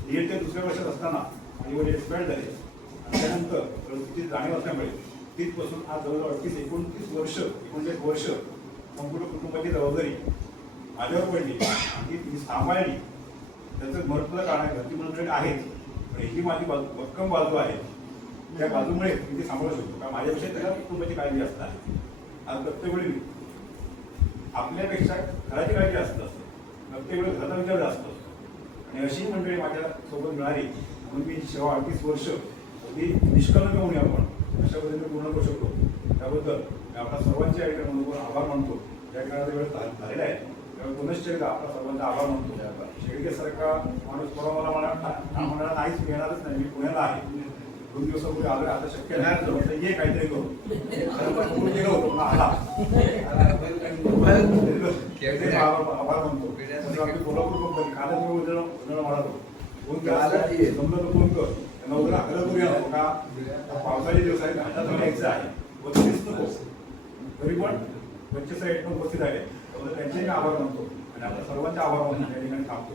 इयत्ता दुसऱ्या वर्षात असताना माझे वडील एक्सपायर झाले आणि त्यानंतर परिस्थिती जाणीव असल्यामुळे तिथपासून आज जवळजवळ 29 वर्ष संपूर्ण कुटुंबाची जबाबदारी माझ्यावर पडली आणि ती सांभाळली. त्याचं महत्त्वाचं कारण आहे घरची मंडळी आहेत पण ही माझी भक्कम बाजू आहे. त्या बाजूमुळे मी ती सांभाळू शकतो कारण माझ्यापेक्षा त्याला कुटुंबाची काळजी असतात. आज प्रत्येक वेळी आपल्यापेक्षा घराची काळजी असत असते. प्रत्येक वेळी घराचा विचार जास्त असतो आणि अशी मंडळी माझ्या सोबत मिळाली म्हणून मी सेवा 38 वर्ष ती निष्कलंक होऊन आपण अशा पद्धतीने पूर्ण करू शकतो. त्याबद्दल आपल्या सर्वांचे या ठिकाणी म्हणून आभार मानतो. या ठिकाणी वेळ झालेला आहे त्यामुळे पुनश्च एकदा आपला सर्वांचा आभार मानतो. शेळकेसारखा माणूस परवा मला नाहीच मिळणारच नाही. मी पुण्याला आहे 2 दिवसापूर्वी आलोय. आता शक्य नाही ये काहीतरी करू गेलो होतो आला आभार मानतो. आपली कोल्हापूर कंपनी कालच मी उजळ म्हणालो फोन जमलं तर फोन कर त्यांना उद्या आग्रह करूया नको का पावसाचे दिवस आहेत हातात यायचं आहे बत्तीस नको तरी पण 45 पण उपस्थित आहे त्यामुळे त्यांचे मी आभार मानतो आणि आपल्या सर्वांचे आभार मानून या ठिकाणी थांबतो.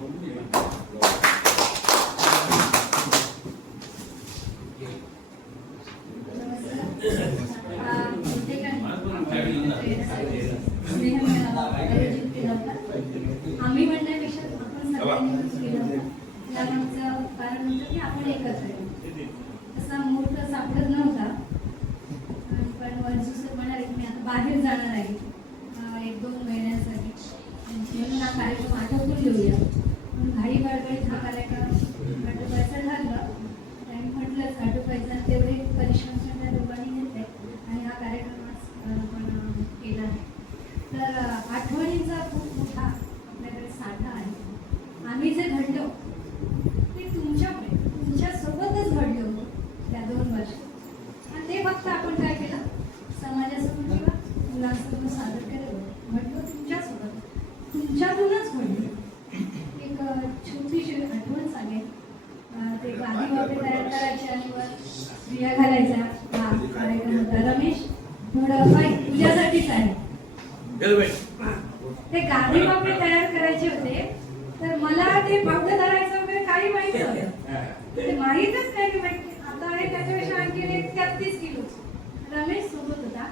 आम्ही म्हणण्यापेक्षा आपण सगळ्यांनी केलं त्यामागचं कारण होतं की आपण एकत्र आहे. तसा मुहूर्त सापडत नव्हता पण वरची सर म्हणाले की मी आता बाहेर जाणार आहे 1-2 महिन्यांसाठी म्हणून हा कार्यक्रम आटोपून घेऊया म्हणून घाई गडबडीत हा कार्यक्रम आटोपायचा ठरला. आणि म्हटलंच आटोपायचा तेवढे परिश्रम त्या दोघांनी घेतले आणि हा कार्यक्रम आपण केला आहे. तर आठवणींचा खूप मोठा आपल्याकडे साठा आहे. आम्ही जे घडलो ते तुमच्यामुळे तुमच्यासोबतच घडलो होतो त्या 2 वर्षात आणि ते फक्त आपण काय केलं समाजासमोर किंवा मुलांसमोर सादर केलं घडलो तुमच्यासोबत तुमच्यातूनच घडलो. एक छोटीशी आठवण सांगेल. ते गादी वगैरे तयार करायचे आणि वर स्त्रिया घालायच्या हा कार्यक्रम होता. रमेश थोडं बाई तुझ्यासाठीच आहे. ते गादी बापडे तयार करायचे होते तर मला ते बापडे धरायचं वगैरे काही माहित नव्हतं. ते माहीतच नाही की आता आहे त्याच्यापेक्षा आणखी 33 किलो. रमेश सोबत होता.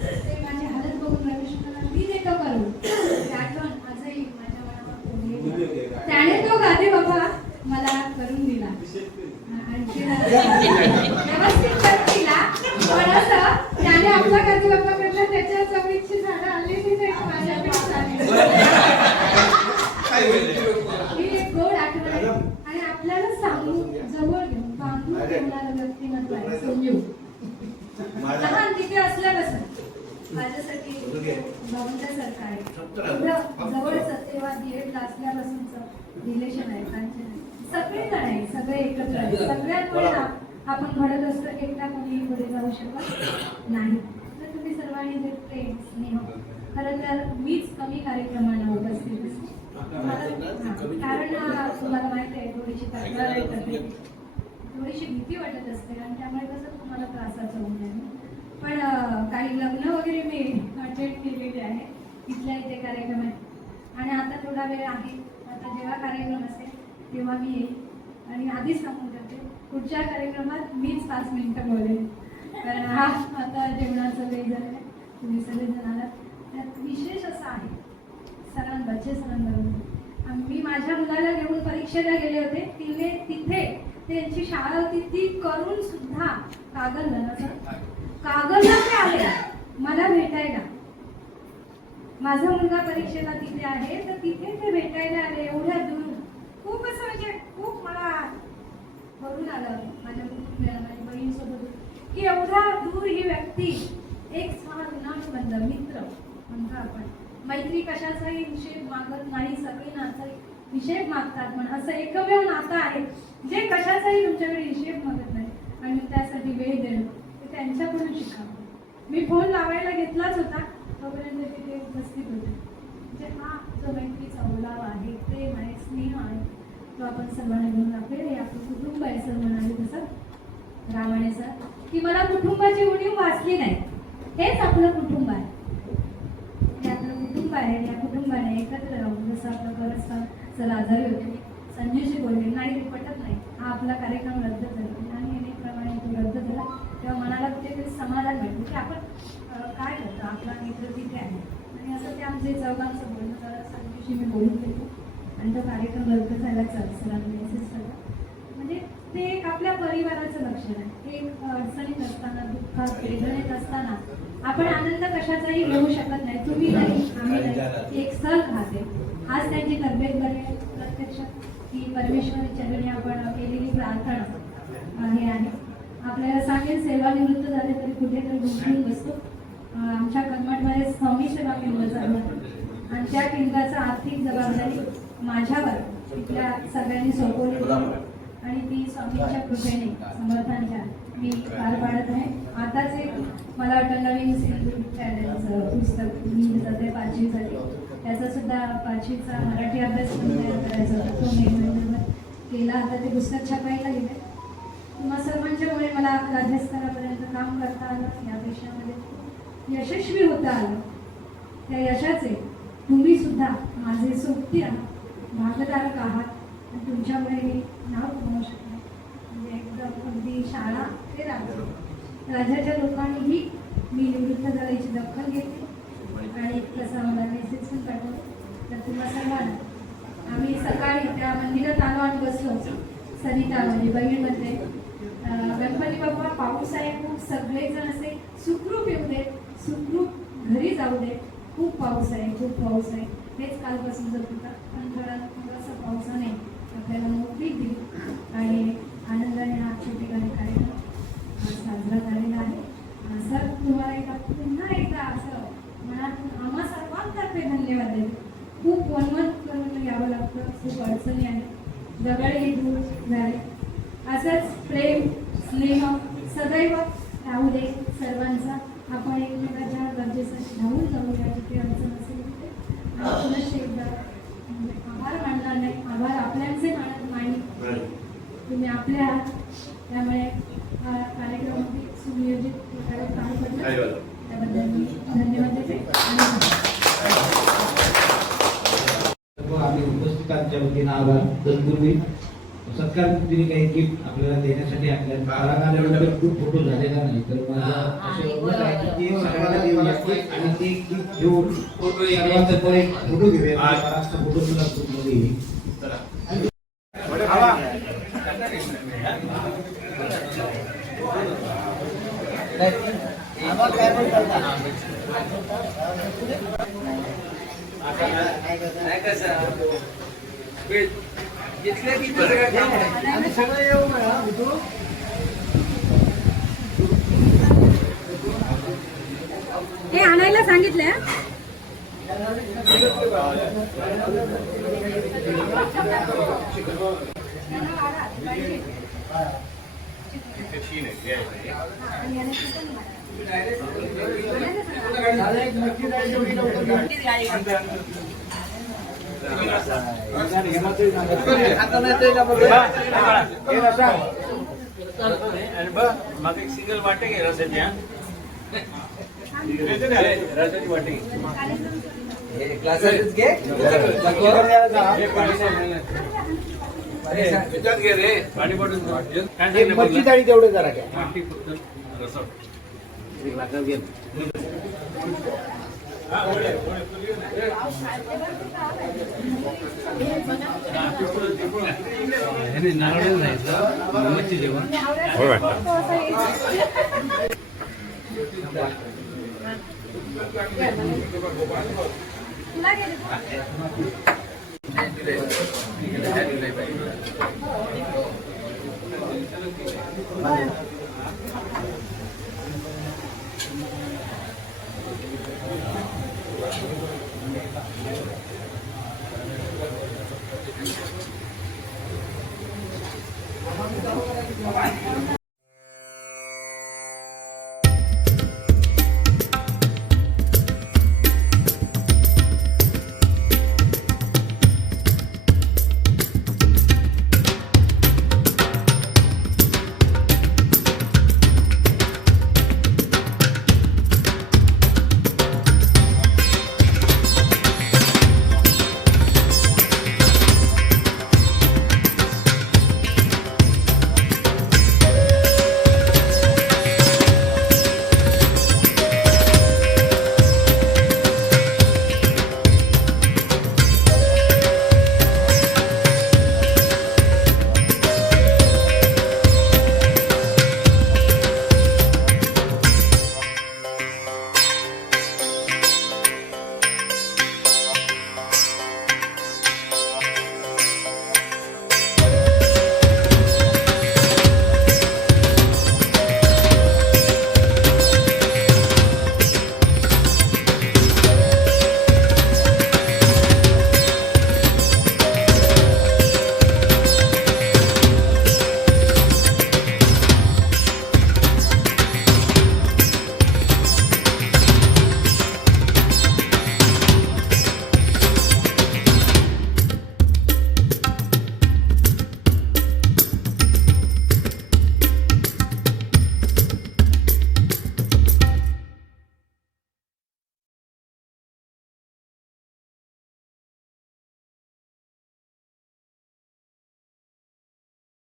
ते माझी हालत बघून रमेश मला मी देतो करून ते आठवण आजही माझ्या मनावर त्याने तो गादी बाबा मला करून दिला आणखी व्यवस्थित करून दिला. पण असं त्याने आपला गादी बाबा करला त्याच्या चवीची झाडं आली ती ते माझ्याकडे ही एक गोड आठवण आहे आणि आपल्याला सांगून जवळ घेऊन बांधून ठेवणारं व्यक्तिमत्व आहे संजीव. लहान तिथे असल्यापासून माझ्यासाठी भवंतासारखं आहे. जवळ सत्यवाद DED असल्यापासूनच रिलेशन आहे. सगळे जण आहे सगळे एकत्र आहे. सगळ्यांमुळे आपण घडत असतो. एकटा कोणी पुढे जाऊ शकत नाही. तर तुम्ही सर्वांनी जे प्रेम स्नेह खरं तर मीच कमी कार्यक्रमांना उपस्थित असते कारण तुम्हाला माहिती आहे थोडीशी तक्रार येत असते थोडीशी भीती वाटत असते आणि त्यामुळे कसं तुम्हाला त्रासाचं होऊ नये. पण काही लग्न वगैरे मी अटेंड केलेले आहे इथल्या इथे कार्यक्रम आहेत आणि आता थोडा वेळ आहे. आता जेव्हा कार्यक्रम असेल तेव्हा मी येईल आणि आधीच सांगून ठेवते पुढच्या कार्यक्रमात मीच 5 मिनिटं बोलेन कारण हा आता जेवणाचा वेळ झाला आहे. तुम्ही सगळेजण आलात. त्यात विशेष असं आहे सरांबरोबर मी माझ्या मुलाला घेऊन परीक्षेला गेले होते, तिथे त्यांची शाळा होती, ती करून सुद्धा कागदला ते आले मला भेटायला. माझा मुलगा परीक्षेला तिथे आहे, तर तिथे ते भेटायला आले एवढ्या दूर. खूप असं म्हणजे खूप मला भरून आलं माझ्या बहिणीसोबत की एवढ्या दूर ही व्यक्ती एक ऋणानुबंध मित्र म्हणतो आपण. मैत्री कशाचाही हिशेब मागत नाही, सगळी नातं हिशेब मागतात, पण असं एकमेव नातं आहे जे कशाचाही तुमच्याकडे हिशेब मागत नाही आणि त्यासाठी वेळ देणं ते त्यांच्याकडून शिकावं. मी फोन लावायला घेतलाच होता, तोपर्यंत तिथे उपस्थित होते. म्हणजे हा जो मैत्रीचा ओलावा आहे, प्रेम आहे, स्नेह आहे, तो आपण सर्वांना घेऊन राखेल. हे आपलं कुटुंब आहे. सर म्हणाले तसं रामाने सर की मला कुटुंबाची उणीव वाचली नाही, हेच आपलं कुटुंब आहे. हे आपलं कुटुंब आहे. या कुटुंबाने एकत्र राहून जसं आपलं गरज सर आजारी होते, संजूशी बोलले नाही ते पटत नाही, हा आपला कार्यक्रम रद्द झाला आणि नेहमीप्रमाणे तो रद्द झाला. तेव्हा मनाला कुठेतरी समाधान भेटलं की आपण काय करतो, आपला मित्र तिथे आहे. आणि असं ते आमचे चौघांचं बोलणं करत संजूशी मी बोलून गेलो आणि तो कार्यक्रम रद्द झाल्याचा सरांनी मेसेज केला. म्हणजे ते एक आपल्या परिवाराचं लक्षण आहे. एक अडचणीत असताना, दुःखात, वेदनेत असताना आपण आनंद कशाचाही घेऊ शकत नाही. तुम्ही नाही, आम्ही नाही, एक सर खाते. आज त्यांची तब्येत बरी आहे, प्रत्यक्ष ही परमेश्वरी चरणी आपण केलेली प्रार्थना हे आहे. आपल्याला सांगेल सेवानिवृत्त झाले तरी कुठेतरी गुंतून बसतो. आमच्या कर्मठमध्ये स्वामी सेवा केंद्र चालू आहे आणि त्या केंद्राची आर्थिक जबाबदारी माझ्यावर तिथल्या सगळ्यांनी सोपवली आणि ती स्वामींच्या कृपेने समर्थांच्या मी पार पाडत आहे. आताच एक मला वाटतं नवीन सिंधू चॅनलचं पुस्तक मी जाते 5वीसाठी, त्याचा सुद्धा 5वीचा मराठी अभ्यासक्रम तयार करायचा होता, तो मी केला. आता ते पुस्तक छापायला गेले. तुम्हा सर्वांच्यामुळे मला राज्यस्तरापर्यंत काम करता आलं, या देशामध्ये यशस्वी होता आलं. त्या यशाचे तुम्ही सुद्धा माझे सोबती भागधारक आहात आणि तुमच्यामुळे मी नाव कमवू शकले. म्हणजे एकदम अगदी शाळा ते राज्याच्या लोकांनीही मी निवृत्त झाल्याची दखल घेतली आणि तसा मला मेसेज पण पाठवला. तर तुम्हा सर्वांना आम्ही सकाळी त्या मंदिरात आलो आणि बसलो सरिता म्हणजे बहीणमध्ये. गणपती बाप्पा पाऊस आहे खूप, सगळेजण असे सुखरूप येऊ देत, सुखरूप घरी जाऊ देत. खूप पाऊस आहे, खूप पाऊस आहे, हेच कालपासून जर होता. पण थोडासा पावसाने आपल्याला मोकळी दिली आणि आनंदाने हा ठिकाणी कार्यक्रम साजरा झालेला आहे. सर तुम्हाला पुन्हा एकदा असं मनातून आम्हा सर्वांतर्फे धन्यवाद देतो. खूप वनवन करून यावं लागतं, खूप अडचणी आहेत, जगाही दूर झाले. असंच प्रेम स्नेह सदैव राहू दे सर्वांचा. आपण एकमेकाच्या गरजेसाठी धावून जाऊया जिथे अडचण असेल तिथे. आणि पुनश्च एकदा आभार मानणार नाही, आभार आपल्यांचे मानत नाही, तुम्ही आपले आहात. त्यामुळे हा कार्यक्रम सुनियोजित प्रकारे पार पडला त्याबद्दल मी धन्यवाद देते. आम्ही उपस्थितांच्या वतीनं आभार. तत्पूर्वी सत्कार वृत्तीने काही गिफ्ट आपल्याला देण्यासाठी आपल्याला कारागारानंतर खूप फोटो झालेला नाही, तर माझा असे मत आहे की ते सगळ्यांना देऊया आणि ते गिफ्ट घेऊन सर्वांचा एक फोटो घेऊया. महाराष्ट्र फोटो सुद्धा ग्रुपमध्ये येईल. हे आणायला सांगितलंय. माझं एक सिंगल वाटे घे रसाची रसाची वाटे क्लासेस घे घे रे पाणी पडून मच्छी जाळी तेवढे जरा घ्या. रसोड Bye.